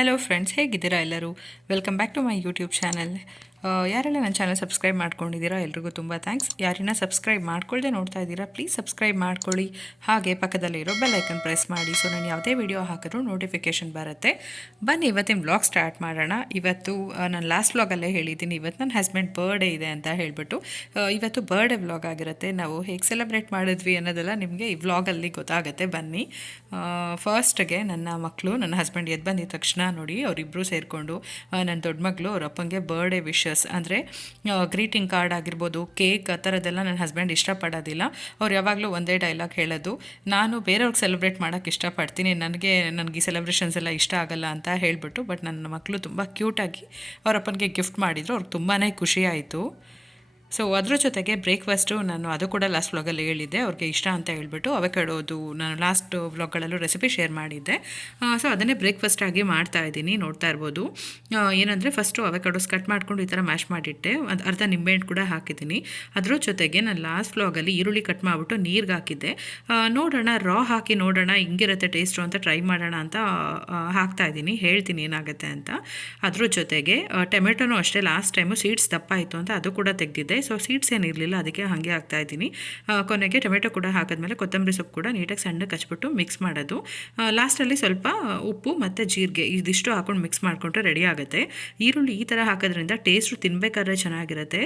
Hello friends, ಹೇಗಿದ್ದೀರಾ ಎಲ್ಲರೂ? Welcome back to my YouTube channel. ಯಾರೆಲ್ಲ ನನ್ನ ಚಾನಲ್ ಸಬ್ಸ್ಕ್ರೈಬ್ ಮಾಡ್ಕೊಂಡಿದ್ದೀರಾ ಎಲ್ರಿಗೂ ತುಂಬ ಥ್ಯಾಂಕ್ಸ್. ಯಾರಿನ ಸಬ್ಸ್ಕ್ರೈಬ್ ಮಾಡ್ಕೊಳ್ಳದೆ ನೋಡ್ತಾ ಇದ್ದೀರಾ, ಪ್ಲೀಸ್ ಸಬ್ಸ್ಕ್ರೈಬ್ ಮಾಡ್ಕೊಳ್ಳಿ. ಹಾಗೆ ಪಕ್ಕದಲ್ಲಿರೋ ಬೆಲ್ ಐಕನ್ ಪ್ರೆಸ್ ಮಾಡಿ, ಸೊ ನಾನು ಯಾವುದೇ ವಿಡಿಯೋ ಹಾಕಿದ್ರೂ ನೋಟಿಫಿಕೇಷನ್ ಬರುತ್ತೆ. ಬನ್ನಿ ಇವತ್ತಿನ ವ್ಲಾಗ್ ಸ್ಟಾರ್ಟ್ ಮಾಡೋಣ. ಇವತ್ತು ನಾನು ಲಾಸ್ಟ್ ವ್ಲಾಗಲ್ಲೇ ಹೇಳಿದ್ದೀನಿ, ಇವತ್ತು ನನ್ನ ಹಸ್ಬೆಂಡ್ ಬರ್ಡೇ ಇದೆ ಅಂತ ಹೇಳಿಬಿಟ್ಟು. ಇವತ್ತು ಬರ್ಡೇ ವ್ಲಾಗ್ ಆಗಿರುತ್ತೆ. ನಾವು ಹೇಗೆ ಸೆಲೆಬ್ರೇಟ್ ಮಾಡಿದ್ವಿ ಅನ್ನೋದೆಲ್ಲ ನಿಮಗೆ ಈ ವ್ಲಾಗಲ್ಲಿ ಗೊತ್ತಾಗುತ್ತೆ. ಬನ್ನಿ. ಫಸ್ಟ್ಗೆ ನನ್ನ ಮಕ್ಕಳು, ನನ್ನ ಹಸ್ಬೆಂಡ್ ಎದ್ದು ಬಂದಿದ ತಕ್ಷಣ ನೋಡಿ ಅವರಿಬ್ಬರು ಸೇರಿಕೊಂಡು ನನ್ನ ದೊಡ್ಡ ಮಗಳು ಅವ್ರ ಅಪ್ಪಂಗೆ ಬರ್ಡೇ ವಿಶಸ್ ಅಂದರೆ ಗ್ರೀಟಿಂಗ್ ಕಾರ್ಡ್ ಆಗಿರ್ಬೋದು, ಕೇಕ್, ಆ ಥರದ್ದೆಲ್ಲ ನನ್ನ ಹಸ್ಬೆಂಡ್ ಇಷ್ಟಪಡೋದಿಲ್ಲ. ಅವ್ರು ಯಾವಾಗಲೂ ಒಂದೇ ಡೈಲಾಗ್ ಹೇಳೋದು, ನಾನು ಬೇರೆಯವ್ರಿಗೆ ಸೆಲೆಬ್ರೇಟ್ ಮಾಡೋಕ್ಕೆ ಇಷ್ಟಪಡ್ತೀನಿ, ನನಗೆ ಈ ಸೆಲೆಬ್ರೇಷನ್ಸ್ ಎಲ್ಲ ಇಷ್ಟ ಆಗಲ್ಲ ಅಂತ ಹೇಳಿಬಿಟ್ಟು. ಬಟ್ ನನ್ನ ಮಕ್ಕಳು ತುಂಬ ಕ್ಯೂಟಾಗಿ ಅವ್ರ ಅಪ್ಪನಿಗೆ ಗಿಫ್ಟ್ ಮಾಡಿದರು. ಅವ್ರಿಗೆ ತುಂಬಾ ಖುಷಿ ಆಯಿತು. ಸೊ ಅದ್ರ ಜೊತೆಗೆ ಬ್ರೇಕ್ಫಾಸ್ಟು ನಾನು ಅದು ಕೂಡ ಲಾಸ್ಟ್ ವ್ಲಾಗಲ್ಲಿ ಹೇಳಿದ್ದೆ, ಅವ್ರಿಗೆ ಇಷ್ಟ ಅಂತ ಹೇಳ್ಬಿಟ್ಟು ಅವಕಾಡೋದು ನಾನು ಲಾಸ್ಟ್ ವ್ಲಾಗ್ಗಳಲ್ಲೂ ರೆಸಿಪಿ ಶೇರ್ ಮಾಡಿದ್ದೆ. ಸೊ ಅದನ್ನೇ ಬ್ರೇಕ್ಫಾಸ್ಟ್ ಆಗಿ ಮಾಡ್ತಾ ಇದ್ದೀನಿ. ನೋಡ್ತಾ ಇರ್ಬೋದು. ಏನಂದರೆ ಫಸ್ಟು ಅವಕಾಡೋಸ್ ಕಟ್ ಮಾಡಿಕೊಂಡು ಈ ಥರ ಮ್ಯಾಶ್ ಮಾಡಿಟ್ಟೆ, ಅದು ಅರ್ಧ ನಿಂಬೆಹಣ್ಣು ಕೂಡ ಹಾಕಿದ್ದೀನಿ. ಅದ್ರ ಜೊತೆಗೆ ನಾನು ಲಾಸ್ಟ್ ವ್ಲಾಗಲ್ಲಿ ಈರುಳ್ಳಿ ಕಟ್ ಮಾಡಿಬಿಟ್ಟು ನೀರಿಗೆ ಹಾಕಿದ್ದೆ. ನೋಡೋಣ, ರಾ ಹಾಕಿ ನೋಡೋಣ ಹಿಂಗಿರುತ್ತೆ ಟೇಸ್ಟು ಅಂತ ಟ್ರೈ ಮಾಡೋಣ ಅಂತ ಹಾಕ್ತಾಯಿದ್ದೀನಿ. ಹೇಳ್ತೀನಿ ಏನಾಗುತ್ತೆ ಅಂತ. ಅದ್ರ ಜೊತೆಗೆ ಟೊಮೆಟೊನೂ ಅಷ್ಟೇ, ಲಾಸ್ಟ್ ಟೈಮು ಸೀಡ್ಸ್ ದಪ್ಪ ಆಯಿತು ಅಂತ ಅದು ಕೂಡ ತೆಗೆದಿದ್ದೆ. ಸೊ ಸೀಡ್ಸ್ ಏನಿರಲಿಲ್ಲ, ಅದಕ್ಕೆ ಹಾಗೆ ಹಾಕ್ತಾಯಿದ್ದೀನಿ. ಕೊನೆಗೆ ಟೊಮೆಟೊ ಕೂಡ ಹಾಕಿದ್ಮೇಲೆ ಕೊತ್ತಂಬರಿ ಸೊಪ್ಪು ಕೂಡ ನೀಟಾಗಿ ಸಣ್ಣಗೆ ಹಚ್ಬಿಟ್ಟು ಮಿಕ್ಸ್ ಮಾಡೋದು. ಲಾಸ್ಟಲ್ಲಿ ಸ್ವಲ್ಪ ಉಪ್ಪು ಮತ್ತು ಜೀರಿಗೆ ಇದಿಷ್ಟು ಹಾಕ್ಕೊಂಡು ಮಿಕ್ಸ್ ಮಾಡಿಕೊಂಡ್ರೆ ರೆಡಿ ಆಗುತ್ತೆ. ಈರುಳ್ಳಿ ಈ ಥರ ಹಾಕೋದ್ರಿಂದ ಟೇಸ್ಟು ತಿನ್ನಬೇಕಾದ್ರೆ ಚೆನ್ನಾಗಿರುತ್ತೆ.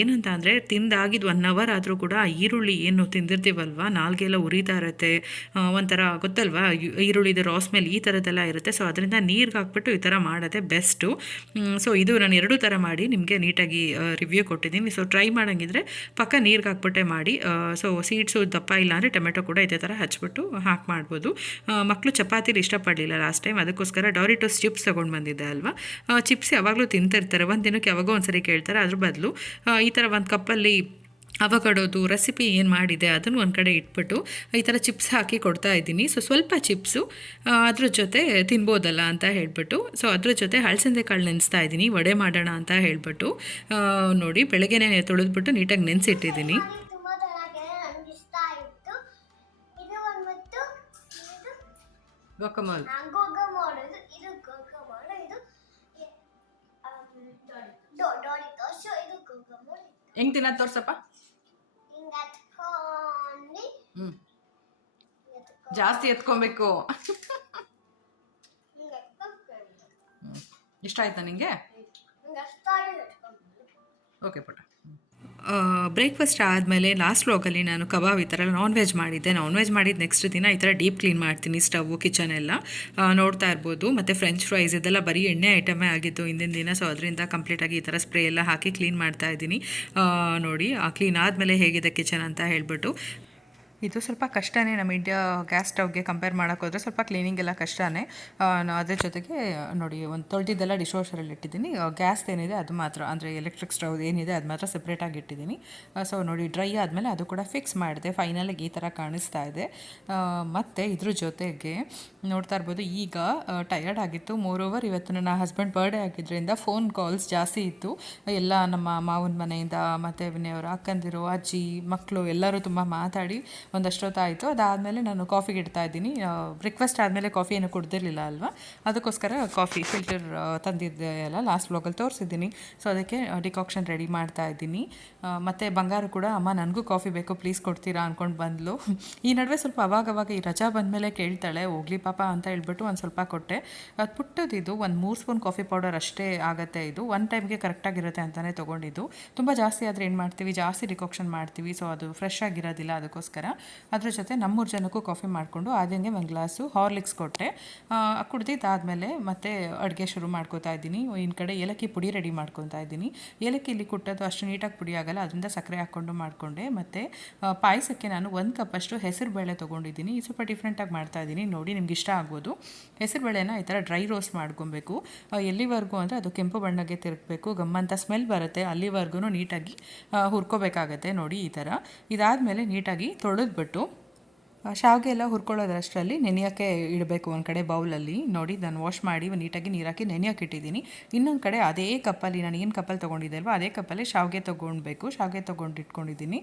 ಏನಂತ ಅಂದರೆ ತಿಂದಾಗಿದ್ದು 1 ಅವರ್ ಆದರೂ ಕೂಡ ಆ ಈರುಳ್ಳಿ ಏನು ತಿಂದಿರ್ತೀವಲ್ವ, ನಾಲ್ಗೆಲ್ಲ ಉರಿತಾ ಇರುತ್ತೆ, ಒಂಥರ ಗೊತ್ತಲ್ವಾ ಈರುಳ್ಳಿದು ರಾ ಸ್ಮೆಲ್ ಈ ಥರದ್ದೆಲ್ಲ ಇರುತ್ತೆ. ಸೊ ಅದರಿಂದ ನೀರಿಗೆ ಹಾಕ್ಬಿಟ್ಟು ಈ ಥರ ಮಾಡೋದೇ ಬೆಸ್ಟು. ಸೊ ಇದು ನಾನು 2 ಥರ ಮಾಡಿ ನಿಮಗೆ ನೀಟಾಗಿ ರಿವ್ಯೂ ಕೊಟ್ಟಿದ್ದೀನಿ. ಸೊ ಟ್ರೈ ಮಾಡೋಂಗಿದ್ರೆ ಪಕ್ಕ ನೀರಿಗೆ ಹಾಕ್ಬಿಟ್ಟೆ ಮಾಡಿ. ಸೊ ಸೀಡ್ಸು ದಪ್ಪ ಇಲ್ಲ ಅಂದರೆ ಟೊಮೆಟೊ ಕೂಡ ಇದೇ ಥರ ಹಚ್ಬಿಟ್ಟು ಹಾಕಿ ಮಾಡ್ಬೋದು. ಮಕ್ಕಳು ಚಪಾತಿಲಿ ಇಷ್ಟಪಡಲಿಲ್ಲ ಲಾಸ್ಟ್ ಟೈಮ್, ಅದಕ್ಕೋಸ್ಕರ ಡಾರಿಟೋಸ್ ಚಿಪ್ಸ್ ತೊಗೊಂಡು ಬಂದಿದ್ದೆ ಅಲ್ವಾ. ಚಿಪ್ಸ್ ಯಾವಾಗಲೂ ತಿಂತಿರ್ತಾರೆ, ಒಂದು ದಿನಕ್ಕೆ ಯಾವಾಗೋ ಒಂದು ಸರಿ ಕೇಳ್ತಾರೆ. ಅದ್ರ ಬದಲು ಈ ಥರ ಒಂದು ಕಪ್ಪಲ್ಲಿ ಅವಕಾಡೋದು ರೆಸಿಪಿ ಏನು ಮಾಡಿದೆ ಅದನ್ನು ಒಂದು ಕಡೆ ಇಟ್ಬಿಟ್ಟು ಈ ಥರ ಚಿಪ್ಸ್ ಹಾಕಿ ಕೊಡ್ತಾ ಇದ್ದೀನಿ. ಸೊ ಸ್ವಲ್ಪ ಚಿಪ್ಸು ಅದ್ರ ಜೊತೆ ತಿನ್ಬೋದಲ್ಲ ಅಂತ ಹೇಳಿಬಿಟ್ಟು, ಸೊ ಅದ್ರ ಜೊತೆ ಹಲಸಂದೆ ಕಾಳು ನೆನೆಸ್ತಾ ಇದ್ದೀನಿ, ವಡೆ ಮಾಡೋಣ ಅಂತ ಹೇಳಿಬಿಟ್ಟು. ನೋಡಿ ಬೆಳಗ್ಗೆನೇ ತೊಳೆದ್ಬಿಟ್ಟು ನೀಟಾಗಿ ನೆನೆಸಿಟ್ಟಿದ್ದೀನಿ. ಹೆಂಗೆ ತಿನ್ನೋದು ತೋರ್ಸಪ್ಪ. ಜಾಸ್ತಿ ಎತ್ಕೊಬೇಕು. ಇಷ್ಟ ಆಯ್ತಾ ನಿಂಗೆ? ಓಕೆ ಪುಟ್ಟ. ಬ್ರೇಕ್ಫಾಸ್ಟ್ ಆದಮೇಲೆ ಲಾಸ್ಟ್ ವ್ಲಾಗಲ್ಲಿ ನಾನು ಕಬಾಬ್ ಈ ಥರ ನಾನ್ ವೆಜ್ ಮಾಡಿದ್ದೆ. ನಾನ್ ವೆಜ್ ಮಾಡಿದ ನೆಕ್ಸ್ಟ್ ದಿನ ಈ ಥರ ಡೀಪ್ ಕ್ಲೀನ್ ಮಾಡ್ತೀನಿ, ಸ್ಟವ್ವು ಕಿಚನ್ ಎಲ್ಲ ನೋಡ್ತಾ ಇರ್ಬೋದು. ಮತ್ತು ಫ್ರೆಂಚ್ ಫ್ರೈಸ್ ಇದೆಲ್ಲ ಬರೀ ಎಣ್ಣೆ ಐಟಮೇ ಆಗಿತ್ತು ಹಿಂದಿನ ದಿನ. ಸೊ ಅದರಿಂದ ಕಂಪ್ಲೀಟಾಗಿ ಈ ಥರ ಸ್ಪ್ರೇ ಎಲ್ಲ ಹಾಕಿ ಕ್ಲೀನ್ ಮಾಡ್ತಾ ಇದ್ದೀನಿ. ನೋಡಿ ಕ್ಲೀನ್ ಆದಮೇಲೆ ಹೇಗಿದೆ ಕಿಚನ್ ಅಂತ ಹೇಳ್ಬಿಟ್ಟು. ಇದು ಸ್ವಲ್ಪ ಕಷ್ಟನೇ, ನಮ್ಮ ಇಂಡಿಯಾ ಗ್ಯಾಸ್ ಸ್ಟವ್ಗೆ ಕಂಪೇರ್ ಮಾಡೋಕ್ಕೋದ್ರೆ ಸ್ವಲ್ಪ ಕ್ಲೀನಿಂಗ್ ಎಲ್ಲ ಕಷ್ಟನೇ. ಅದ್ರ ಜೊತೆಗೆ ನೋಡಿ ಒಂದು ತೊಳೆದಿದ್ದೆಲ್ಲ ಡಿಶ್ ವಾಷರಲ್ಲಿ ಇಟ್ಟಿದ್ದೀನಿ. ಗ್ಯಾಸ್ ಏನಿದೆ ಅದು ಮಾತ್ರ, ಅಂದರೆ ಎಲೆಕ್ಟ್ರಿಕ್ ಸ್ಟವ್ ಏನಿದೆ ಅದು ಮಾತ್ರ ಸಪ್ರೇಟಾಗಿ ಇಟ್ಟಿದ್ದೀನಿ. ಸೊ ನೋಡಿ ಡ್ರೈ ಆದಮೇಲೆ ಅದು ಕೂಡ ಫಿಕ್ಸ್ ಮಾಡಿದೆ. ಫೈನಲಾಗಿ ಈ ಥರ ಕಾಣಿಸ್ತಾ ಇದೆ. ಮತ್ತು ಇದ್ರ ಜೊತೆಗೆ ನೋಡ್ತಾ ಇರ್ಬೋದು, ಈಗ ಟಯರ್ಡ್ ಆಗಿತ್ತು. ಮೋರೋವರ್ ಇವತ್ತು ನನ್ನ ಹಸ್ಬೆಂಡ್ ಬರ್ಡೇ ಆಗಿದ್ದರಿಂದ ಫೋನ್ ಕಾಲ್ಸ್ ಜಾಸ್ತಿ ಇತ್ತು. ಎಲ್ಲ ನಮ್ಮ ಮಾವನ ಮನೆಯಿಂದ ಮತ್ತು ವಿನಯವರ ಅಕ್ಕಂದಿರು, ಅಜ್ಜಿ, ಮಕ್ಕಳು ಎಲ್ಲರೂ ತುಂಬ ಮಾತಾಡಿ ಒಂದಷ್ಟೊತ್ತಾಯಿತು. ಅದಾದಮೇಲೆ ನಾನು ಕಾಫಿಗೆ ಇಡ್ತಾ ಇದ್ದೀನಿ. ಬ್ರೇಕ್ಫಾಸ್ಟ್ ಆದಮೇಲೆ ಕಾಫಿ ಏನು ಕುಡ್ದಿರಲಿಲ್ಲ ಅಲ್ವಾ, ಅದಕ್ಕೋಸ್ಕರ ಕಾಫಿ ಫಿಲ್ಟರ್ ತಂದಿದ್ದೆ ಎಲ್ಲ ಲಾಸ್ಟ್ ವ್ಲಾಗಲ್ಲಿ ತೋರಿಸಿದ್ದೀನಿ. ಸೊ ಅದಕ್ಕೆ ಡಿಕಾಕ್ಷನ್ ರೆಡಿ ಮಾಡ್ತಾ ಇದ್ದೀನಿ. ಮತ್ತು ಬಂಗಾರ ಕೂಡ ಅಮ್ಮ ನನಗೂ ಕಾಫಿ ಬೇಕು ಪ್ಲೀಸ್ ಕೊಡ್ತೀರಾ ಅಂದ್ಕೊಂಡು ಬಂದಳು. ಈ ನಡುವೆ ಸ್ವಲ್ಪ ಅವಾಗವಾಗ ಈ ರಜಾ ಬಂದಮೇಲೆ ಕೇಳ್ತಾಳೆ, ಹೋಗ್ಲಿ ಪಾಪ ಅಂತ ಹೇಳ್ಬಿಟ್ಟು ಒಂದು ಸ್ವಲ್ಪ ಕೊಟ್ಟೆ. ಅದು ಪುಟ್ಟದಿದು 1-3 ಸ್ಪೂನ್ ಕಾಫಿ ಪೌಡರ್ ಅಷ್ಟೇ ಆಗುತ್ತೆ. ಇದು 1 ಟೈಮ್ಗೆ ಕರೆಕ್ಟಾಗಿರುತ್ತೆ ಅಂತಲೇ ತೊಗೊಂಡಿದ್ದು. ತುಂಬ ಜಾಸ್ತಿ ಆದರೆ ಏನು ಮಾಡ್ತೀವಿ, ಜಾಸ್ತಿ ಡಿಕಾಕ್ಷನ್ ಮಾಡ್ತೀವಿ. ಸೊ ಅದು ಫ್ರೆಶ್ ಆಗಿರೋದಿಲ್ಲ, ಅದಕ್ಕೋಸ್ಕರ ಅದ್ರ ಜೊತೆ 3 ಜನಕ್ಕೂ ಕಾಫಿ ಮಾಡಿಕೊಂಡು ಆದಂಗೆ ಒಂದು ಗ್ಲಾಸು ಹಾರ್ಲಿಕ್ಸ್ ಕೊಟ್ಟೆ. ಕುಡ್ದಿದ್ದಾದಮೇಲೆ ಮತ್ತೆ ಅಡುಗೆ ಶುರು ಮಾಡ್ಕೋತಾ ಇದ್ದೀನಿ. ಇನ್ನು ಕಡೆ ಏಲಕ್ಕಿ ಪುಡಿ ರೆಡಿ ಮಾಡ್ಕೊತಾ ಇದ್ದೀನಿ. ಏಲಕ್ಕಿ ಇಲ್ಲಿ ಕುಟ್ಟೋದು ಅಷ್ಟು ನೀಟಾಗಿ ಪುಡಿ ಆಗಲ್ಲ, ಅದರಿಂದ ಸಕ್ಕರೆ ಹಾಕ್ಕೊಂಡು ಮಾಡಿಕೊಂಡೆ. ಮತ್ತು ಪಾಯಸಕ್ಕೆ ನಾನು 1 ಕಪ್ಪಷ್ಟು ಹೆಸರು ಬೇಳೆ ತೊಗೊಂಡಿದ್ದೀನಿ. ಸ್ವಲ್ಪ ಡಿಫ್ರೆಂಟಾಗಿ ಮಾಡ್ತಾಯಿದ್ದೀನಿ, ನೋಡಿ ನಿಮ್ಗೆ ಇಷ್ಟ ಆಗ್ಬೋದು. ಹೆಸರು ಬೇಳೆನ ಈ ಥರ ಡ್ರೈ ರೋಸ್ಟ್ ಮಾಡ್ಕೊಬೇಕು. ಎಲ್ಲಿವರೆಗೂ ಅಂದರೆ ಅದು ಕೆಂಪು ಬಣ್ಣಕ್ಕೆ ತಿರುಗಬೇಕು, ಗಮ್ಮಂತ ಸ್ಮೆಲ್ ಬರುತ್ತೆ, ಅಲ್ಲಿವರೆಗೂ ನೀಟಾಗಿ ಹುರ್ಕೋಬೇಕಾಗತ್ತೆ. ನೋಡಿ ಈ ಥರ. ಇದಾದಮೇಲೆ ನೀಟಾಗಿ ತೊಳೆದ್ಬಿಟ್ಟು ಶಾವಿಗೆ ಎಲ್ಲ ಹುರ್ಕೊಳ್ಳೋದ್ರಷ್ಟರಲ್ಲಿ ನೆನೆಯೋಕ್ಕೆ ಇಡಬೇಕು. ಒಂದು ಕಡೆ ಬೌಲಲ್ಲಿ ನೋಡಿ ನಾನು ವಾಶ್ ಮಾಡಿ ನೀಟಾಗಿ ನೀರು ಹಾಕಿ ನೆನೆಯೋಕೆ ಇಟ್ಟಿದ್ದೀನಿ. ಇನ್ನೊಂದು ಕಡೆ ಅದೇ ಕಪ್ಪಲ್ಲಿ ನಾನು ಏನು ಕಪ್ಪಲ್ಲಿ ತೊಗೊಂಡಿದ್ದೆ ಅಲ್ವ ಅದೇ ಕಪ್ಪಲ್ಲಿ ಶಾವಿಗೆ ತೊಗೊಳ್ಬೇಕು. ಶಾವಿಗೆ ತೊಗೊಂಡು ಇಟ್ಕೊಂಡಿದ್ದೀನಿ,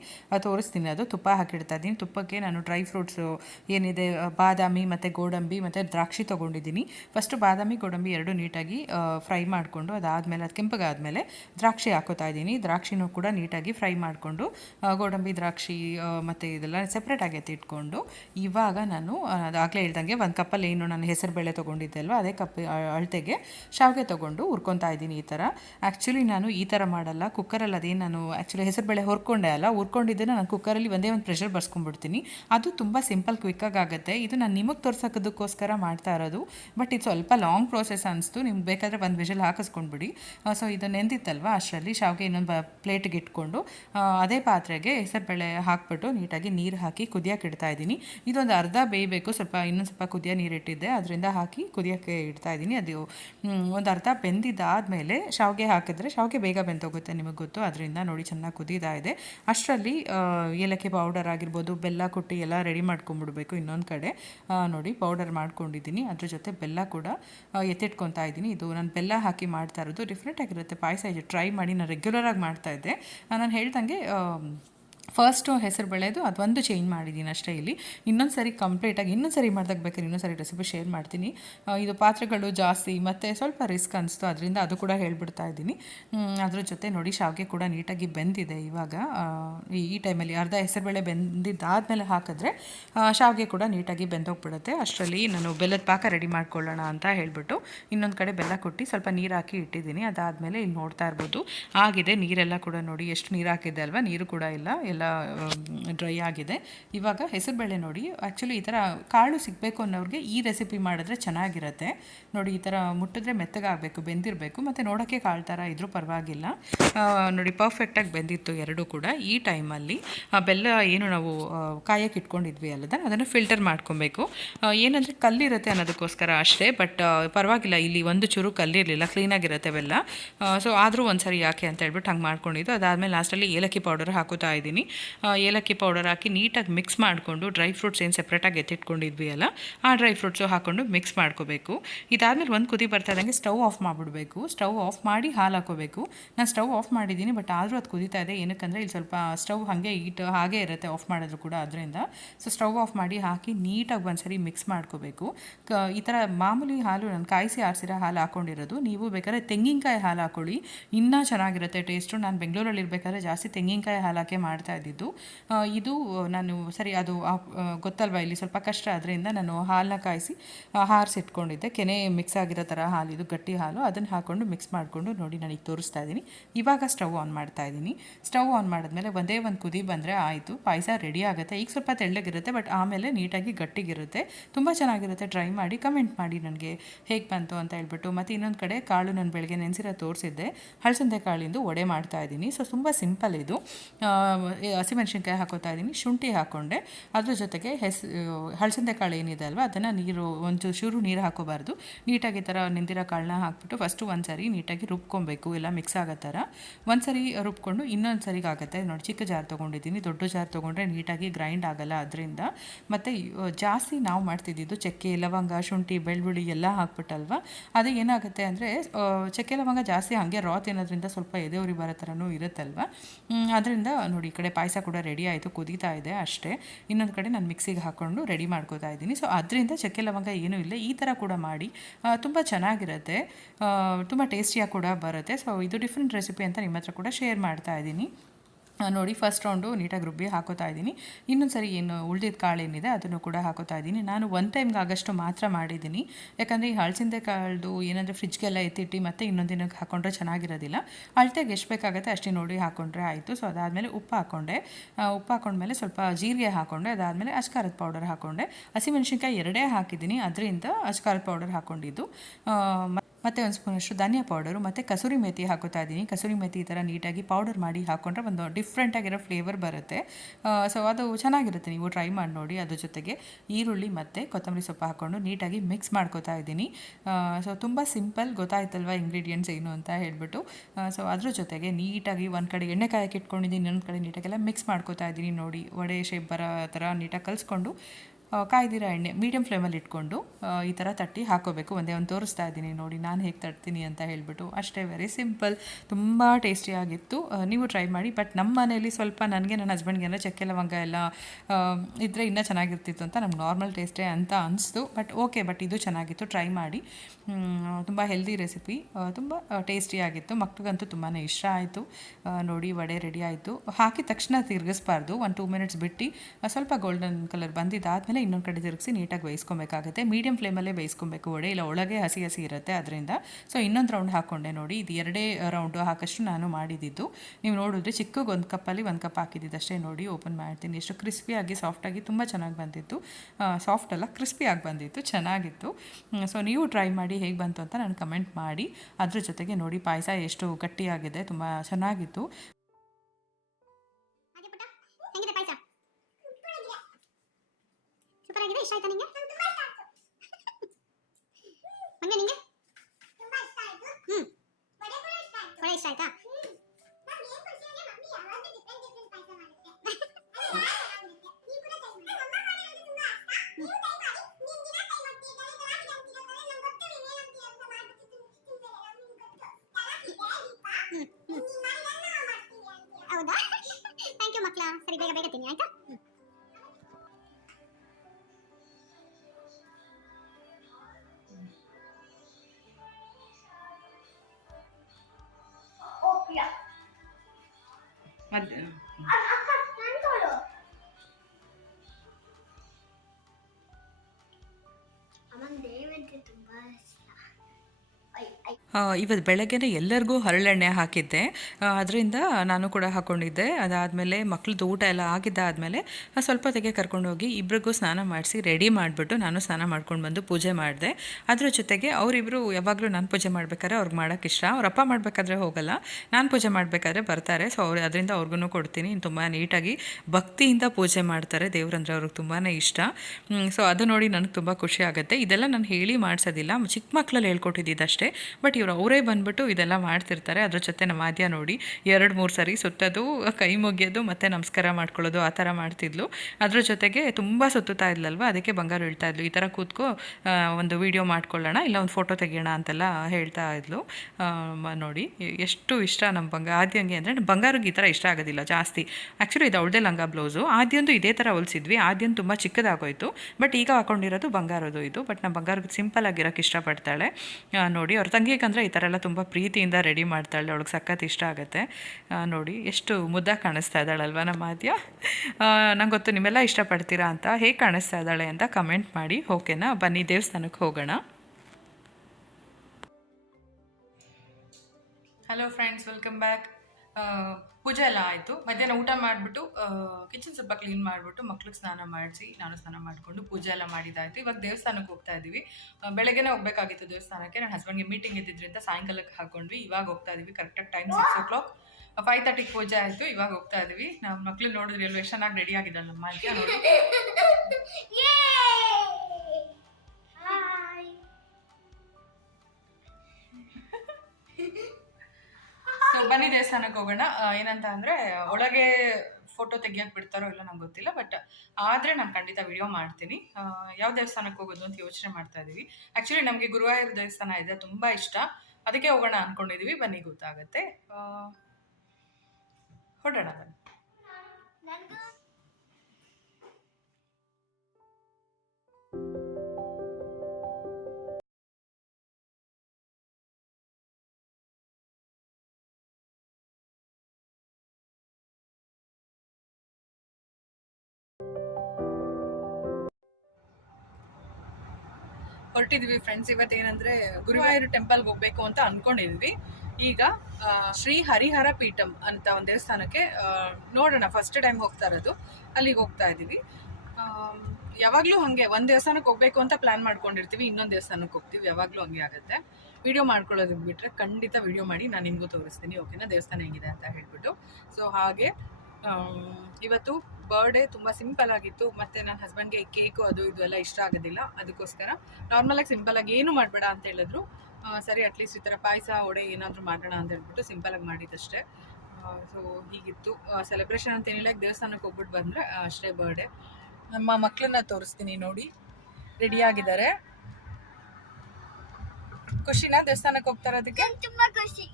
ತೋರಿಸ್ತೀನಿ. ಅದು ತುಪ್ಪ ಹಾಕಿಡ್ತಾ ಇದ್ದೀನಿ. ತುಪ್ಪಕ್ಕೆ ನಾನು ಡ್ರೈ ಫ್ರೂಟ್ಸು ಏನಿದೆ ಬಾದಾಮಿ ಮತ್ತು ಗೋಡಂಬಿ ಮತ್ತು ದ್ರಾಕ್ಷಿ ತೊಗೊಂಡಿದ್ದೀನಿ. ಫಸ್ಟು ಬಾದಾಮಿ ಗೋಡಂಬಿ ಎರಡು ನೀಟಾಗಿ ಫ್ರೈ ಮಾಡಿಕೊಂಡು ಅದಾದಮೇಲೆ ಅದು ಕೆಂಪಗಾದಮೇಲೆ ದ್ರಾಕ್ಷಿ ಹಾಕೋತಾ ಇದ್ದೀನಿ. ದ್ರಾಕ್ಷಿನೂ ಕೂಡ ನೀಟಾಗಿ ಫ್ರೈ ಮಾಡಿಕೊಂಡು ಗೋಡಂಬಿ ದ್ರಾಕ್ಷಿ ಮತ್ತು ಇದೆಲ್ಲ ಸೆಪ್ರೇಟಾಗಿ ಎತ್ತಿಟ್ಕೊಂಡು ಇವಾಗ ನಾನು ಅದಾಗಲೇ ಹೇಳ್ದಂಗೆ ಒಂದು ಕಪ್ಪಲ್ಲಿ ಏನು ನಾನು ಹೆಸರು ಬೇಳೆ ತೊಗೊಂಡಿದ್ದೆ ಅಲ್ವ ಅದೇ ಕಪ್ ಅಳತೆಗೆ ಶಾವಿಗೆ ತೊಗೊಂಡು ಹುರ್ಕೊತಾ ಇದ್ದೀನಿ. ಈ ಥರ ಆ್ಯಕ್ಚುಲಿ ನಾನು ಈ ಥರ ಮಾಡಲ್ಲ, ಕುಕ್ಕರಲ್ಲಿ ಅದೇನು ನಾನು ಆ್ಯಕ್ಚುಲಿ ಹೆಸರು ಬೇಳೆ ಹುರ್ಕೊಂಡೆ ಅಲ್ಲ, ಹುರ್ಕೊಂಡಿದ್ದನ್ನು ನಾನು ಕುಕ್ಕರಲ್ಲಿ ಒಂದೇ ಒಂದು ಪ್ರೆಷರ್ ಬರ್ಸ್ಕೊಂಡ್ಬಿಡ್ತೀನಿ. ಅದು ತುಂಬ ಸಿಂಪಲ್ ಕ್ವಿಕ್ಕಾಗಿ ಆಗುತ್ತೆ. ಇದು ನಾನು ನಿಮಗೆ ತೋರ್ಸೋದಕ್ಕೋಸ್ಕರ ಮಾಡ್ತಾ ಇರೋದು, ಬಟ್ ಇದು ಸ್ವಲ್ಪ ಲಾಂಗ್ ಪ್ರೋಸೆಸ್ ಅನಿಸ್ತು. ನಿಮ್ಗೆ ಬೇಕಾದರೆ ಒಂದು ವಿಷಲ್ ಹಾಕಿಸ್ಕೊಂಡ್ಬಿಡಿ. ಸೊ ಇದು ನೆಂದಿತ್ತಲ್ವ ಅಷ್ಟರಲ್ಲಿ ಶಾವಿಗೆ ಇನ್ನೊಂದು ಪ್ಲೇಟಿಗೆ ಇಟ್ಕೊಂಡು ಅದೇ ಪಾತ್ರೆಗೆ ಹೆಸರುಬೇಳೆ ಹಾಕ್ಬಿಟ್ಟು ನೀಟಾಗಿ ನೀರು ಹಾಕಿ ಕುದಿಯೋಕೆ ಇಡ್ತಾ ಇದ್ದೀನಿ. ಇದೊಂದು ಅರ್ಧ ಬೇಯಬೇಕು, ಇನ್ನೊಂದು ಸ್ವಲ್ಪ ಕುದಿಯೋ ನೀರು ಇಟ್ಟಿದ್ದೆ ಅದರಿಂದ ಹಾಕಿ ಕುದಿಯೋಕ್ಕೆ ಇಡ್ತಾ ಇದ್ದೀನಿ. ಅದು ಒಂದು ಅರ್ಧ ಬೆಂದಿದ್ದಾದಮೇಲೆ ಶಾವಿಗೆ ಹಾಕಿದ್ರೆ ಶಾವಿಗೆ ಬೇಗ ಬೆಂದೋಗುತ್ತೆ, ನಿಮಗೆ ಗೊತ್ತು. ಅದರಿಂದ ನೋಡಿ ಚೆನ್ನಾಗಿ ಕುದೀತಾ ಇದೆ. ಅಷ್ಟರಲ್ಲಿ ಏಲಕ್ಕಿ ಪೌಡರ್ ಆಗಿರ್ಬೋದು, ಬೆಲ್ಲ ಕುಟ್ಟಿ ಎಲ್ಲ ರೆಡಿ ಮಾಡ್ಕೊಂಬಿಡ್ಬೇಕು. ಇನ್ನೊಂದು ಕಡೆ ನೋಡಿ ಪೌಡರ್ ಮಾಡ್ಕೊಂಡಿದ್ದೀನಿ, ಅದ್ರ ಜೊತೆ ಬೆಲ್ಲ ಕೂಡ ಎತ್ತಿಟ್ಕೊತಾ ಇದ್ದೀನಿ. ಇದು ನಾನು ಬೆಲ್ಲ ಹಾಕಿ ಮಾಡ್ತಾ ಇರೋದು ಡಿಫ್ರೆಂಟಾಗಿರುತ್ತೆ ಪಾಯಸ. ಇದು ಟ್ರೈ ಮಾಡಿ, ನಾನು ರೆಗ್ಯುಲರಾಗಿ ಮಾಡ್ತಾಯಿದ್ದೆ. ನಾನು ಹೇಳ್ದಂಗೆ ಫಸ್ಟು ಹೆಸರು ಬೇಳೆದು ಅದೊಂದು ಚೇಂಜ್ ಮಾಡಿದ್ದೀನಿ ಅಷ್ಟೇ. ಇಲ್ಲಿ ಇನ್ನೊಂದು ಸರಿ ಕಂಪ್ಲೀಟಾಗಿ ಇನ್ನೊಂದು ಸರಿ ಮಾಡಿದಾಗ ಬೇಕಾದ್ರೆ ಇನ್ನೊಂದು ಸರಿ ರೆಸಿಪಿ ಶೇರ್ ಮಾಡ್ತೀನಿ. ಇದು ಪಾತ್ರೆಗಳು ಜಾಸ್ತಿ ಮತ್ತು ಸ್ವಲ್ಪ ರಿಸ್ಕ್ ಅನಿಸ್ತು, ಅದರಿಂದ ಅದು ಕೂಡ ಹೇಳ್ಬಿಡ್ತಾ ಇದ್ದೀನಿ. ಅದ್ರ ಜೊತೆ ನೋಡಿ ಶಾವಿಗೆ ಕೂಡ ನೀಟಾಗಿ ಬೆಂದಿದೆ. ಇವಾಗ ಈ ಟೈಮಲ್ಲಿ ಅರ್ಧ ಹೆಸರುಬೇಳೆ ಬೆಂದಿದ್ದಾದಮೇಲೆ ಹಾಕಿದ್ರೆ ಶಾವಿಗೆ ಕೂಡ ನೀಟಾಗಿ ಬೆಂದೋಗ್ಬಿಡುತ್ತೆ. ಅಷ್ಟರಲ್ಲಿ ನಾನು ಬೆಲ್ಲದ ಪಾಕ ರೆಡಿ ಮಾಡ್ಕೊಳ್ಳೋಣ ಅಂತ ಹೇಳಿಬಿಟ್ಟು ಇನ್ನೊಂದು ಕಡೆ ಬೆಲ್ಲ ಕೊಟ್ಟು ಸ್ವಲ್ಪ ನೀರು ಹಾಕಿ ಇಟ್ಟಿದ್ದೀನಿ. ಅದಾದಮೇಲೆ ಇಲ್ಲಿ ನೋಡ್ತಾ ಇರ್ಬೋದು ಆಗಿದೆ. ನೀರೆಲ್ಲ ಕೂಡ ನೋಡಿ ಎಷ್ಟು ನೀರು ಹಾಕಿದ್ದೆ ಅಲ್ವಾ, ನೀರು ಕೂಡ ಇಲ್ಲ, ಎಲ್ಲ ಡ್ರೈ ಆಗಿದೆ. ಇವಾಗ ಹೆಸರುಬೇಳೆ ನೋಡಿ, ಆ್ಯಕ್ಚುಲಿ ಈ ಥರ ಕಾಳು ಸಿಗಬೇಕು ಅನ್ನೋರಿಗೆ ಈ ರೆಸಿಪಿ ಮಾಡಿದ್ರೆ ಚೆನ್ನಾಗಿರುತ್ತೆ. ನೋಡಿ ಈ ಥರ ಮುಟ್ಟಿದ್ರೆ ಮೆತ್ತಗಾಗಬೇಕು, ಬೆಂದಿರಬೇಕು, ಮತ್ತು ನೋಡೋಕ್ಕೆ ಕಾಳು ಥರ ಇದ್ರೂ ಪರವಾಗಿಲ್ಲ. ನೋಡಿ ಪರ್ಫೆಕ್ಟಾಗಿ ಬೆಂದಿತ್ತು ಎರಡೂ ಕೂಡ. ಈ ಟೈಮಲ್ಲಿ ಬೆಲ್ಲ ಏನು ನಾವು ಕಾಯಕ್ಕೆ ಇಟ್ಕೊಂಡಿದ್ವಿ ಅಲ್ಲದ ಅದನ್ನು ಫಿಲ್ಟರ್ ಮಾಡ್ಕೊಬೇಕು. ಏನಂದರೆ ಕಲ್ಲಿರುತ್ತೆ ಅನ್ನೋದಕ್ಕೋಸ್ಕರ ಅಷ್ಟೇ, ಬಟ್ ಪರವಾಗಿಲ್ಲ, ಇಲ್ಲಿ ಒಂದು ಚೂರು ಕಲ್ಲಿರಲಿಲ್ಲ, ಕ್ಲೀನಾಗಿರುತ್ತೆ ಬೆಲ್ಲ. ಸೊ ಆದರೂ ಒಂದು ಸರಿ ಯಾಕೆ ಅಂತ ಹೇಳ್ಬಿಟ್ಟು ಹಂಗೆ ಮಾಡ್ಕೊಂಡಿದ್ದು. ಅದಾದಮೇಲೆ ಲಾಸ್ಟಲ್ಲಿ ಏಲಕ್ಕಿ ಪೌಡರ್ ಹಾಕೋತಾ ಇದ್ದೀನಿ. ಏಲಕ್ಕಿ ಪೌಡರ್ ಹಾಕಿ ನೀಟಾಗಿ ಮಿಕ್ಸ್ ಮಾಡಿಕೊಂಡು ಡ್ರೈ ಫ್ರೂಟ್ಸ್ ಏನು ಸೆಪ್ರೇಟಾಗಿ ಎತ್ತಿಟ್ಕೊಂಡಿದ್ವಿ ಅಲ್ಲ ಆ ಡ್ರೈ ಫ್ರೂಟ್ಸು ಹಾಕ್ಕೊಂಡು ಮಿಕ್ಸ್ ಮಾಡ್ಕೋಬೇಕು. ಇದಾದಮೇಲೆ ಒಂದು ಕುದಿ ಬರ್ತಾ ಇದ್ದಂಗೆ ಸ್ಟವ್ ಆಫ್ ಮಾಡಿಬಿಡ್ಬೇಕು. ಸ್ಟವ್ ಆಫ್ ಮಾಡಿ ಹಾಲು ಹಾಕೋಬೇಕು. ನಾನು ಸ್ಟವ್ ಆಫ್ ಮಾಡಿದ್ದೀನಿ, ಬಟ್ ಆದರೂ ಅದು ಕುದೀತಾ ಇದೆ. ಏನಕ್ಕಂದರೆ ಇಲ್ಲಿ ಸ್ವಲ್ಪ ಸ್ಟವ್ ಹಾಗೆ ಹಾಗೆ ಇರುತ್ತೆ ಆಫ್ ಮಾಡಿದ್ರು ಕೂಡ, ಅದರಿಂದ ಸೊ ಸ್ಟವ್ ಆಫ್ ಮಾಡಿ ಹಾಕಿ ನೀಟಾಗಿ ಒಂದ್ಸರಿ ಮಿಕ್ಸ್ ಮಾಡ್ಕೋಬೇಕು. ಈ ಥರ ಮಾಮೂಲಿ ಹಾಲು ನಾನು ಕಾಯಿಸಿ ಆರಿಸಿರೋ ಹಾಲು ಹಾಕ್ಕೊಂಡಿರೋದು. ನೀವು ಬೇಕಾದ್ರೆ ತೆಂಗಿನಕಾಯಿ ಹಾಲು ಹಾಕ್ಕೊಳ್ಳಿ, ಇನ್ನೂ ಚೆನ್ನಾಗಿರುತ್ತೆ ಟೇಸ್ಟು. ನಾನು ಬೆಂಗಳೂರಲ್ಲಿ ಇರಬೇಕಾದ್ರೆ ಜಾಸ್ತಿ ತೆಂಗಿನಕಾಯಿ ಹಾಲು ಹಾಕಿ ಮಾಡ್ತಾ ಇದ್ದಿದ್ದು. ಇದು ನಾನು ಸರಿ ಅದು ಗೊತ್ತಲ್ವ, ಇಲ್ಲಿ ಸ್ವಲ್ಪ ಕಷ್ಟ, ಅದರಿಂದ ನಾನು ಹಾಲನ್ನ ಕಾಯಿಸಿ ಹಾರಿಸಿಟ್ಕೊಂಡಿದ್ದೆ. ಕೆನೆ ಮಿಕ್ಸ್ ಆಗಿರೋ ಥರ ಹಾಲು, ಇದು ಗಟ್ಟಿ ಹಾಲು, ಅದನ್ನು ಹಾಕ್ಕೊಂಡು ಮಿಕ್ಸ್ ಮಾಡಿಕೊಂಡು ನೋಡಿ ನಾನು ಈಗ ತೋರಿಸ್ತಾ ಇದ್ದೀನಿ. ಇವಾಗ ಸ್ಟವ್ ಆನ್ ಮಾಡ್ತಾ ಇದ್ದೀನಿ. ಸ್ಟವ್ ಆನ್ ಮಾಡಿದ್ಮೇಲೆ ಒಂದೇ ಒಂದು ಕುದಿ ಬಂದರೆ ಆಯಿತು, ಪಾಯಸ ರೆಡಿ ಆಗುತ್ತೆ. ಈಗ ಸ್ವಲ್ಪ ತೆಳ್ಳಗಿರುತ್ತೆ, ಬಟ್ ಆಮೇಲೆ ನೀಟಾಗಿ ಗಟ್ಟಿಗಿರುತ್ತೆ, ತುಂಬ ಚೆನ್ನಾಗಿರುತ್ತೆ. ಟ್ರೈ ಮಾಡಿ ಕಮೆಂಟ್ ಮಾಡಿ ನನಗೆ ಹೇಗೆ ಬಂತು ಅಂತ ಹೇಳ್ಬಿಟ್ಟು. ಮತ್ತು ಇನ್ನೊಂದು ಕಡೆ ಕಾಳು ನಾನು ಬೆಳಗ್ಗೆ ನೆನೆಸಿರೋ ತೋರಿಸಿದ್ದೆ, ಹಲಸಂದೆ ಕಾಳಿಂದು ವಡೆ ಮಾಡ್ತಾ ಇದ್ದೀನಿ. ಸೊ ತುಂಬ ಸಿಂಪಲ್ ಇದು. ಹಸಿಮೆಣಸಿನ್ಕಾಯಿ ಹಾಕೋತಾ ಇದ್ದೀನಿ, ಶುಂಠಿ ಹಾಕ್ಕೊಂಡೆ, ಅದ್ರ ಜೊತೆಗೆ ಹಲಸಂದೆ ಕಾಳು ಏನಿದೆ ಅಲ್ವ ಅದನ್ನು ನೀರು ಒಂದು ಚೂರು ನೀರು ಹಾಕೋಬಾರ್ದು. ನೀಟಾಗಿ ಥರ ನೆಂದಿರೋ ಕಾಳನ್ನ ಹಾಕ್ಬಿಟ್ಟು ಫಸ್ಟು ಒಂದು ಸರಿ ನೀಟಾಗಿ ರುಬ್ಕೊಬೇಕು, ಎಲ್ಲ ಮಿಕ್ಸ್ ಆಗೋ ಥರ. ಒಂದು ಸರಿ ರುಬ್ಕೊಂಡು ಇನ್ನೊಂದು ಸರಿಗೆ ಆಗುತ್ತೆ ನೋಡಿ. ಚಿಕ್ಕ ಜಾರ್ ತೊಗೊಂಡಿದ್ದೀನಿ, ದೊಡ್ಡ ಜಾರ್ ತೊಗೊಂಡ್ರೆ ನೀಟಾಗಿ ಗ್ರೈಂಡ್ ಆಗೋಲ್ಲ, ಅದರಿಂದ. ಮತ್ತು ಜಾಸ್ತಿ ನಾವು ಮಾಡ್ತಿದ್ದಿದ್ದು ಚಕ್ಕೆ ಲವಂಗ ಶುಂಠಿ ಬೆಳ್ಳುಳ್ಳಿ ಎಲ್ಲ ಹಾಕ್ಬಿಟ್ಟಲ್ವ, ಅದು ಏನಾಗುತ್ತೆ ಅಂದರೆ ಚಕ್ಕೆ ಲವಂಗ ಜಾಸ್ತಿ ಹಾಗೆ ರಾ ತಿನ್ನೋದ್ರಿಂದ ಸ್ವಲ್ಪ ಎದೆಯುರಿ ಬರೋ ಥರನೂ ಇರುತ್ತಲ್ವ. ಅದರಿಂದ ನೋಡಿ ಈ ಕಡೆ ಪಾಯಸ ಕೂಡ ರೆಡಿ ಆಯಿತು, ಕುದೀತಾ ಇದೆ ಅಷ್ಟೇ. ಇನ್ನೊಂದು ಕಡೆ ನಾನು ಮಿಕ್ಸಿಗೆ ಹಾಕ್ಕೊಂಡು ರೆಡಿ ಮಾಡ್ಕೋತಾ ಇದ್ದೀನಿ. ಸೊ ಅದರಿಂದ ಚಕ್ಕೆ ಲವಂಗ ಏನೂ ಇಲ್ಲ, ಈ ಥರ ಕೂಡ ಮಾಡಿ ತುಂಬ ಚೆನ್ನಾಗಿರುತ್ತೆ, ತುಂಬ ಟೇಸ್ಟಿಯಾಗಿ ಕೂಡ ಬರುತ್ತೆ. ಸೊ ಇದು ಡಿಫ್ರೆಂಟ್ ರೆಸಿಪಿ ಅಂತ ನಿಮ್ಮ ಹತ್ರ ಕೂಡ ಶೇರ್ ಮಾಡ್ತಾ ಇದ್ದೀನಿ. ನೋಡಿ ಫಸ್ಟ್ ರೌಂಡು ನೀಟಾಗಿ ರುಬ್ಬಿ ಹಾಕೋತಾ ಇದ್ದೀನಿ. ಇನ್ನೊಂದು ಸರಿ ಏನು ಉಳಿದಿದ್ದ ಕಾಳು ಏನಿದೆ ಅದನ್ನು ಕೂಡ ಹಾಕೋತಾ ಇದ್ದೀನಿ. ನಾನು ಒಂದು ಟೈಮ್ಗೆ ಆಗಷ್ಟು ಮಾತ್ರ ಮಾಡಿದ್ದೀನಿ, ಯಾಕಂದರೆ ಈ ಹಲಸಿಂದೆ ಕಾಳ್ದು ಏನಂದರೆ ಫ್ರಿಜ್ಗೆಲ್ಲ ಎತ್ತಿಟ್ಟು ಮತ್ತು ಇನ್ನೊಂದು ದಿನಕ್ಕೆ ಹಾಕ್ಕೊಂಡ್ರೆ ಚೆನ್ನಾಗಿರೋದಿಲ್ಲ. ಅಳತೆಗೆ ಎಷ್ಟು ಬೇಕಾಗುತ್ತೆ ಅಷ್ಟೇ ನೋಡಿ ಹಾಕ್ಕೊಂಡ್ರೆ ಆಯಿತು. ಸೊ ಅದಾದಮೇಲೆ ಉಪ್ಪು ಹಾಕ್ಕೊಂಡೆ, ಉಪ್ಪು ಹಾಕ್ಕೊಂಡ್ಮೇಲೆ ಸ್ವಲ್ಪ ಜೀರಿಗೆ ಹಾಕ್ಕೊಂಡೆ, ಅದಾದಮೇಲೆ ಅಚ್ಕಾರದ ಪೌಡರ್ ಹಾಕ್ಕೊಂಡೆ. ಹಸಿಮೆಣಸಿನ್ಕಾಯಿ ಎರಡೇ ಹಾಕಿದ್ದೀನಿ, ಅದರಿಂದ ಅಚ್ಕಾರದ ಪೌಡರ್ ಹಾಕ್ಕೊಂಡಿದ್ದು. ಮತ್ತು ಒಂದು ಸ್ಪೂನಷ್ಟು ಧನಿಯಾ ಪೌಡರು ಮತ್ತು ಕಸೂರಿ ಮೇಥಿ ಹಾಕೋತಾ ಇದ್ದೀನಿ. ಕಸೂರಿ ಮೇಥಿ ಈ ಥರ ನೀಟಾಗಿ ಪೌಡರ್ ಮಾಡಿ ಹಾಕ್ಕೊಂಡ್ರೆ ಒಂದು ಡಿಫ್ರೆಂಟಾಗಿರೋ ಫ್ಲೇವರ್ ಬರುತ್ತೆ. ಸೊ ಅದು ಚೆನ್ನಾಗಿರುತ್ತೆ, ನೀವು ಟ್ರೈ ಮಾಡಿ ನೋಡಿ. ಅದ್ರ ಜೊತೆಗೆ ಈರುಳ್ಳಿ ಮತ್ತು ಕೊತ್ತಂಬರಿ ಸೊಪ್ಪು ಹಾಕ್ಕೊಂಡು ನೀಟಾಗಿ ಮಿಕ್ಸ್ ಮಾಡ್ಕೋತಾ ಇದ್ದೀನಿ. ಸೊ ತುಂಬ ಸಿಂಪಲ್, ಗೊತ್ತಾಯ್ತಲ್ವ ಇಂಗ್ರೀಡಿಯೆಂಟ್ಸ್ ಏನು ಅಂತ ಹೇಳಿಬಿಟ್ಟು. ಸೊ ಅದ್ರ ಜೊತೆಗೆ ನೀಟಾಗಿ ಒಂದು ಕಡೆ ಎಣ್ಣೆ ಕಾಯಕ್ಕೆ ಇಟ್ಕೊಂಡಿದ್ದೀನಿ, ಇನ್ನೊಂದು ಕಡೆ ನೀಟಾಗೆಲ್ಲ ಮಿಕ್ಸ್ ಮಾಡ್ಕೋತಾ ಇದ್ದೀನಿ. ನೋಡಿ ವಡೆ ಶೇಪ್ ಬರೋ ಥರ ನೀಟಾಗಿ ಕಲಿಸ್ಕೊಂಡು ಕಾಯ್ದಿರೋ ಎಣ್ಣೆ ಮೀಡಿಯಮ್ ಫ್ಲೇಮಲ್ಲಿ ಇಟ್ಕೊಂಡು ಈ ಥರ ತಟ್ಟಿ ಹಾಕೋಬೇಕು. ಒಂದೇ ಒಂದು ತೋರಿಸ್ತಾ ಇದ್ದೀನಿ ನೋಡಿ ನಾನು ಹೇಗೆ ತಟ್ತೀನಿ ಅಂತ ಹೇಳಿಬಿಟ್ಟು. ಅಷ್ಟೇ, ವೆರಿ ಸಿಂಪಲ್, ತುಂಬ ಟೇಸ್ಟಿಯಾಗಿತ್ತು. ನೀವು ಟ್ರೈ ಮಾಡಿ. ಬಟ್ ನಮ್ಮ ಮನೇಲಿ ಸ್ವಲ್ಪ ನನಗೆ ನನ್ನ ಹಸ್ಬೆಂಡ್ಗೆ ಅಂದರೆ ಚಕ್ಕೆ ಲವಂಗ ಎಲ್ಲ ಇದ್ದರೆ ಇನ್ನೂ ಚೆನ್ನಾಗಿರ್ತಿತ್ತು ಅಂತ ನಮ್ಗೆ ನಾರ್ಮಲ್ ಟೇಸ್ಟೇ ಅಂತ ಅನಿಸ್ತು. ಬಟ್ ಓಕೆ, ಬಟ್ ಇದು ಚೆನ್ನಾಗಿತ್ತು, ಟ್ರೈ ಮಾಡಿ. ತುಂಬ ಹೆಲ್ದಿ ರೆಸಿಪಿ, ತುಂಬ ಟೇಸ್ಟಿಯಾಗಿತ್ತು. ಮಕ್ಳಿಗಂತೂ ತುಂಬಾ ಇಷ್ಟ ಆಯಿತು. ನೋಡಿ ವಡೆ ರೆಡಿ ಆಯಿತು. ಹಾಕಿದ ತಕ್ಷಣ ತಿರುಗಿಸ್ಬಾರ್ದು, 1-2 ಮಿನಿಟ್ಸ್ ಬಿಟ್ಟು ಸ್ವಲ್ಪ ಗೋಲ್ಡನ್ ಕಲರ್ ಬಂದಿದ್ದಾದಮೇಲೆ ಇನ್ನೊಂದು ಕಡೆ ತಿರುಗಿಸಿ ನೀಟಾಗಿ ಬೇಯಿಸ್ಕೊಬೇಕಾಗುತ್ತೆ. ಮೀಡಿಯಮ್ ಫ್ಲೇಮಲ್ಲೇ ಬೇಯಿಸ್ಕೊಬೇಕು ವಡೆ, ಇಲ್ಲ ಒಳಗೆ ಹಸಿ ಹಸಿ ಇರುತ್ತೆ ಅದರಿಂದ. ಸೊ ಇನ್ನೊಂದು ರೌಂಡ್ ಹಾಕ್ಕೊಂಡೆ ನೋಡಿ. ಇದು 2 ರೌಂಡು ಹಾಕಷ್ಟು ನಾನು ಮಾಡಿದ್ದು. ನೀವು ನೋಡಿದ್ರೆ ಚಿಕ್ಕಗೆ 1 ಕಪ್ಪಲ್ಲಿ 1 ಕಪ್ ಹಾಕಿದ್ದಷ್ಟೇ. ನೋಡಿ ಓಪನ್ ಮಾಡ್ತೀನಿ. ಎಷ್ಟು ಕ್ರಿಸ್ಪಿಯಾಗಿ ಸಾಫ್ಟಾಗಿ ತುಂಬ ಚೆನ್ನಾಗಿ ಬಂದಿತ್ತು. ಸಾಫ್ಟ್ ಅಲ್ಲ, ಕ್ರಿಸ್ಪಿಯಾಗಿ ಬಂದಿತ್ತು, ಚೆನ್ನಾಗಿತ್ತು. ಸೊ ನೀವು ಟ್ರೈ ಮಾಡಿ ಹೇಗೆ ಬಂತು ಅಂತ ನಾನು ಕಮೆಂಟ್ ಮಾಡಿ. ಅದ್ರ ಜೊತೆಗೆ ನೋಡಿ ಪಾಯಸ ಎಷ್ಟು ಗಟ್ಟಿಯಾಗಿದೆ, ತುಂಬ ಚೆನ್ನಾಗಿತ್ತು. ಹೌದಾ? ಥ್ಯಾಂಕ್ ಯು ಮಕ್ಕಳ. ಸರಿ, ಬೇಗ ಬೇಗ ತಿನ್ನಿ ಆಯ್ತಾ? ಅಮ್ಮನ ದೇವರಿಗೆ ತುಂಬಾ ಇಷ್ಟ. ಇವತ್ತು ಬೆಳಗ್ಗೆನೇ ಎಲ್ಲರಿಗೂ ಹರಳೆಣ್ಣೆ ಹಾಕಿದ್ದೆ, ಅದರಿಂದ ನಾನು ಕೂಡ ಹಾಕ್ಕೊಂಡಿದ್ದೆ. ಅದಾದಮೇಲೆ ಮಕ್ಳದ್ದು ಊಟ ಎಲ್ಲ ಆಗಿದ್ದಾದಮೇಲೆ ಸ್ವಲ್ಪ ಹೊತ್ತಿಗೆ ಕರ್ಕೊಂಡೋಗಿ ಇಬ್ರಿಗೂ ಸ್ನಾನ ಮಾಡಿಸಿ ರೆಡಿ ಮಾಡಿಬಿಟ್ಟು ನಾನು ಸ್ನಾನ ಮಾಡ್ಕೊಂಡು ಬಂದು ಪೂಜೆ ಮಾಡಿದೆ. ಅದ್ರ ಜೊತೆಗೆ ಅವರಿಬ್ಬರು ಯಾವಾಗಲೂ ನಾನು ಪೂಜೆ ಮಾಡಬೇಕಾದ್ರೆ ಅವ್ರಿಗೆ ಮಾಡೋಕ್ಕೆ ಇಷ್ಟ. ಅವ್ರ ಅಪ್ಪ ಮಾಡಬೇಕಾದ್ರೆ ಹೋಗಲ್ಲ, ನಾನು ಪೂಜೆ ಮಾಡಬೇಕಾದ್ರೆ ಬರ್ತಾರೆ. ಸೊ ಅದರಿಂದ ಅವ್ರಿಗೂ ಕೊಡ್ತೀನಿ. ತುಂಬ ನೀಟಾಗಿ ಭಕ್ತಿಯಿಂದ ಪೂಜೆ ಮಾಡ್ತಾರೆ, ದೇವ್ರಂದ್ರೆ ಅವ್ರಿಗೆ ತುಂಬಾ ಇಷ್ಟ. ಸೊ ಅದು ನೋಡಿ ನನಗೆ ತುಂಬ ಖುಷಿ ಆಗುತ್ತೆ. ಇದೆಲ್ಲ ನಾನು ಹೇಳಿ ಮಾಡಿಸೋದಿಲ್ಲ, ಚಿಕ್ಕ ಮಕ್ಕಳಲ್ಲಿ ಹೇಳ್ಕೊಟ್ಟಿದ್ದಷ್ಟೇ. ಬಟ್ ಇವರು ಅವರೇ ಬಂದುಬಿಟ್ಟು ಇದೆಲ್ಲ ಮಾಡ್ತಿರ್ತಾರೆ. ಅದ್ರ ಜೊತೆ ನಮ್ಮ ಆದ್ಯ ನೋಡಿ 2-3 ಸರಿ ಸುತ್ತೋದು, ಕೈ ಮುಗಿಯೋದು ಮತ್ತು ನಮಸ್ಕಾರ ಮಾಡ್ಕೊಳ್ಳೋದು ಆ ಥರ ಮಾಡ್ತಿದ್ಲು. ಅದ್ರ ಜೊತೆಗೆ ತುಂಬ ಸುತ್ತುತ್ತಾ ಇದ್ಲಲ್ವ, ಅದಕ್ಕೆ ಬಂಗಾರು ಹೇಳ್ತಾ ಇದ್ಲು, ಈ ಥರ ಕೂತ್ಕೋ ಒಂದು ವೀಡಿಯೋ ಮಾಡ್ಕೊಳ್ಳೋಣ, ಇಲ್ಲ ಒಂದು ಫೋಟೋ ತೆಗಿಯೋಣ ಅಂತೆಲ್ಲ ಹೇಳ್ತಾ ಇದ್ಲು. ನೋಡಿ ಎಷ್ಟು ಇಷ್ಟ ನಮ್ಮ ಆದ್ಯಂಗೆ ಅಂದರೆ. ಬಂಗಾರಿಗೆ ಈ ಥರ ಇಷ್ಟ ಆಗೋದಿಲ್ಲ ಜಾಸ್ತಿ. ಆ್ಯಕ್ಚುಲಿ ಇದು ಅವಳದೇ ಲಂಗ ಬ್ಲೌಸು. ಆದ್ಯಂದು ಇದೇ ಥರ ಹೊಲಿಸಿದ್ವಿ. ಆದ್ಯಂದು ತುಂಬ ಚಿಕ್ಕದಾಗೋಯ್ತು, ಬಟ್ ಈಗ ಹಾಕೊಂಡಿರೋದು ಬಂಗಾರದು ಇದು. ಬಟ್ ನಮ್ಮ ಬಂಗಾರಿಗೆ ಸಿಂಪಲ್ ಆಗಿರೋಕ್ಕೆ ಇಷ್ಟಪಡ್ತಾಳೆ. ನೋಡಿ ಅವ್ರ ತಂಗಿಗಂದರೆ ಈ ಥರ ಎಲ್ಲ ತುಂಬ ಪ್ರೀತಿಯಿಂದ ರೆಡಿ ಮಾಡ್ತಾಳೆ, ಅವಳಿಗೆ ಸಖತ್ ಇಷ್ಟ ಆಗುತ್ತೆ. ನೋಡಿ ಎಷ್ಟು ಮುದ್ದಾಗಿ ಕಾಣಿಸ್ತಾ ಇದ್ದಾಳಲ್ವ ನಮ್ಮ ಆದ್ಯ. ನಂಗೆ ಗೊತ್ತು ನಿಮ್ಮೆಲ್ಲ ಇಷ್ಟಪಡ್ತೀರಾ ಅಂತ. ಹೇಗೆ ಕಾಣಿಸ್ತಾ ಇದ್ದಾಳೆ ಅಂತ ಕಮೆಂಟ್ ಮಾಡಿ. ಓಕೆನಾ? ಬನ್ನಿ ದೇವಸ್ಥಾನಕ್ಕೆ ಹೋಗೋಣ. Hello friends, welcome back. ಪೂಜೆ ಎಲ್ಲ ಆಯಿತು. ಮಧ್ಯಾಹ್ನ ಊಟ ಮಾಡಿಬಿಟ್ಟು ಕಿಚನ್ ಸ್ವಲ್ಪ ಕ್ಲೀನ್ ಮಾಡಿಬಿಟ್ಟು ಮಕ್ಳಿಗೆ ಸ್ನಾನ ಮಾಡಿಸಿ ನಾನು ಸ್ನಾನ ಮಾಡಿಕೊಂಡು ಪೂಜೆ ಎಲ್ಲ ಮಾಡಿದ್ದಾಯಿತು. ಇವಾಗ ದೇವಸ್ಥಾನಕ್ಕೆ ಹೋಗ್ತಾ ಇದ್ದೀವಿ. ಬೆಳಗ್ಗೆನೇ ಹೋಗಬೇಕಾಗಿತ್ತು ದೇವಸ್ಥಾನಕ್ಕೆ. ನನ್ನ ಹಸ್ಬೆಂಡ್ಗೆ ಮೀಟಿಂಗ್ ಇದ್ದಿದ್ದರಿಂದ ಸಾಯಂಕಾಲಕ್ಕೆ ಹಾಕ್ಕೊಂಡ್ವಿ. ಇವಾಗ ಹೋಗ್ತಾ ಇದ್ದೀವಿ. ಕರೆಕ್ಟಾಗಿ ಟೈಮ್ 6 o'clock. 5:30 ಪೂಜೆ ಆಯಿತು. ಇವಾಗ ಹೋಗ್ತಾ ಇದ್ದೀವಿ. ನಮ್ಮ ಮಕ್ಳು ನೋಡಿದ್ರಿ ಎಲ್ಲೋ ಎಷ್ಟು ಚೆನ್ನಾಗಿ ರೆಡಿ ಆಗಿದ್ದಾಳೆ ನಮ್ಮ ಆದ್ಯ. ನೋಡಿ ಸೊ ಬನ್ನಿ ದೇವಸ್ಥಾನಕ್ಕೆ ಹೋಗೋಣ. ಏನಂತ ಅಂದರೆ ಒಳಗೆ ಫೋಟೋ ತೆಗಿಯೋಕೆ ಬಿಡ್ತಾರೋ ಇಲ್ಲ ನಂಗೆ ಗೊತ್ತಿಲ್ಲ, ಬಟ್ ಆದರೆ ನಾನು ಖಂಡಿತ ವಿಡಿಯೋ ಮಾಡ್ತೀನಿ. ಯಾವ ದೇವಸ್ಥಾನಕ್ಕೆ ಹೋಗೋದು ಅಂತ ಯೋಚನೆ ಮಾಡ್ತಾ ಇದ್ದೀವಿ. ಆ್ಯಕ್ಚುಲಿ ನಮಗೆ ಗುರುವಾಯೂರ್ ದೇವಸ್ಥಾನ ಇದೆ, ತುಂಬ ಇಷ್ಟ, ಅದಕ್ಕೆ ಹೋಗೋಣ ಅಂದ್ಕೊಂಡಿದ್ದೀವಿ. ಬನ್ನಿ ಗೊತ್ತಾಗುತ್ತೆ. ಹೊರಡೋಣ ಬನ್ನಿ. ಹೊರಟಿದ್ವಿ ಫ್ರೆಂಡ್ಸ್. ಇವತ್ತೇನಂದರೆ ಗುರುವಾಯೂರು ಟೆಂಪಲ್ಗೆ ಹೋಗಬೇಕು ಅಂತ ಅಂದ್ಕೊಂಡಿದ್ವಿ. ಈಗ ಶ್ರೀ ಹರಿಹರ ಪೀಠಂ ಅಂತ ಒಂದು ದೇವಸ್ಥಾನಕ್ಕೆ ನೋಡೋಣ. ಫಸ್ಟ್ ಟೈಮ್ ಹೋಗ್ತಾ ಇರೋದು, ಅಲ್ಲಿಗೆ ಹೋಗ್ತಾ ಇದ್ದೀವಿ. ಯಾವಾಗಲೂ ಹಾಗೆ ಒಂದು ದೇವಸ್ಥಾನಕ್ಕೆ ಹೋಗಬೇಕು ಅಂತ ಪ್ಲ್ಯಾನ್ ಮಾಡ್ಕೊಂಡಿರ್ತೀವಿ, ಇನ್ನೊಂದು ದೇವಸ್ಥಾನಕ್ಕೆ ಹೋಗ್ತೀವಿ. ಯಾವಾಗಲೂ ಹಂಗೆ ಆಗುತ್ತೆ. ವಿಡಿಯೋ ಮಾಡ್ಕೊಳ್ಳೋದಕ್ಕೆ ಬಿಟ್ಟರೆ ಖಂಡಿತ ವಿಡಿಯೋ ಮಾಡಿ ನಾನು ನಿಮಗೂ ತೋರಿಸ್ತೀನಿ, ಓಕೆನಾ, ದೇವಸ್ಥಾನ ಹೇಗಿದೆ ಅಂತ ಹೇಳ್ಬಿಟ್ಟು. ಸೊ ಹಾಗೆ ಇವತ್ತು ಬರ್ಡೇ ತುಂಬ ಸಿಂಪಲ್ ಆಗಿತ್ತು. ಮತ್ತು ನನ್ನ ಹಸ್ಬೆಂಡ್ಗೆ ಕೇಕು ಅದು ಇದು ಎಲ್ಲ ಇಷ್ಟ ಆಗೋದಿಲ್ಲ, ಅದಕ್ಕೋಸ್ಕರ ನಾರ್ಮಲಾಗಿ ಸಿಂಪಲಾಗಿ ಏನು ಮಾಡಬೇಡ ಅಂತ ಹೇಳಿದ್ರು. ಸರಿ ಅಟ್ಲೀಸ್ಟ್ ಈ ಥರ ಪಾಯಸ ವಡೆ ಏನಾದರೂ ಮಾಡೋಣ ಅಂತ ಹೇಳ್ಬಿಟ್ಟು ಸಿಂಪಲಾಗಿ ಮಾಡಿದ್ದಷ್ಟೇ. ಸೊ ಹೀಗಿತ್ತು ಸೆಲೆಬ್ರೇಷನ್ ಅಂತ ಏನಿಲ್ಲ, ದೇವಸ್ಥಾನಕ್ಕೆ ಹೋಗ್ಬಿಟ್ಟು ಬಂದರೆ ಅಷ್ಟೇ ಬರ್ಡೇ. ನಮ್ಮ ಮಕ್ಕಳನ್ನ ತೋರಿಸ್ತೀನಿ ನೋಡಿ, ರೆಡಿಯಾಗಿದ್ದಾರೆ. ಖುಷಿನಾ ದೇವಸ್ಥಾನಕ್ಕೆ ಹೋಗ್ತಾರೆ ಅದಕ್ಕೆ? ತುಂಬಾ ಖುಷಿ.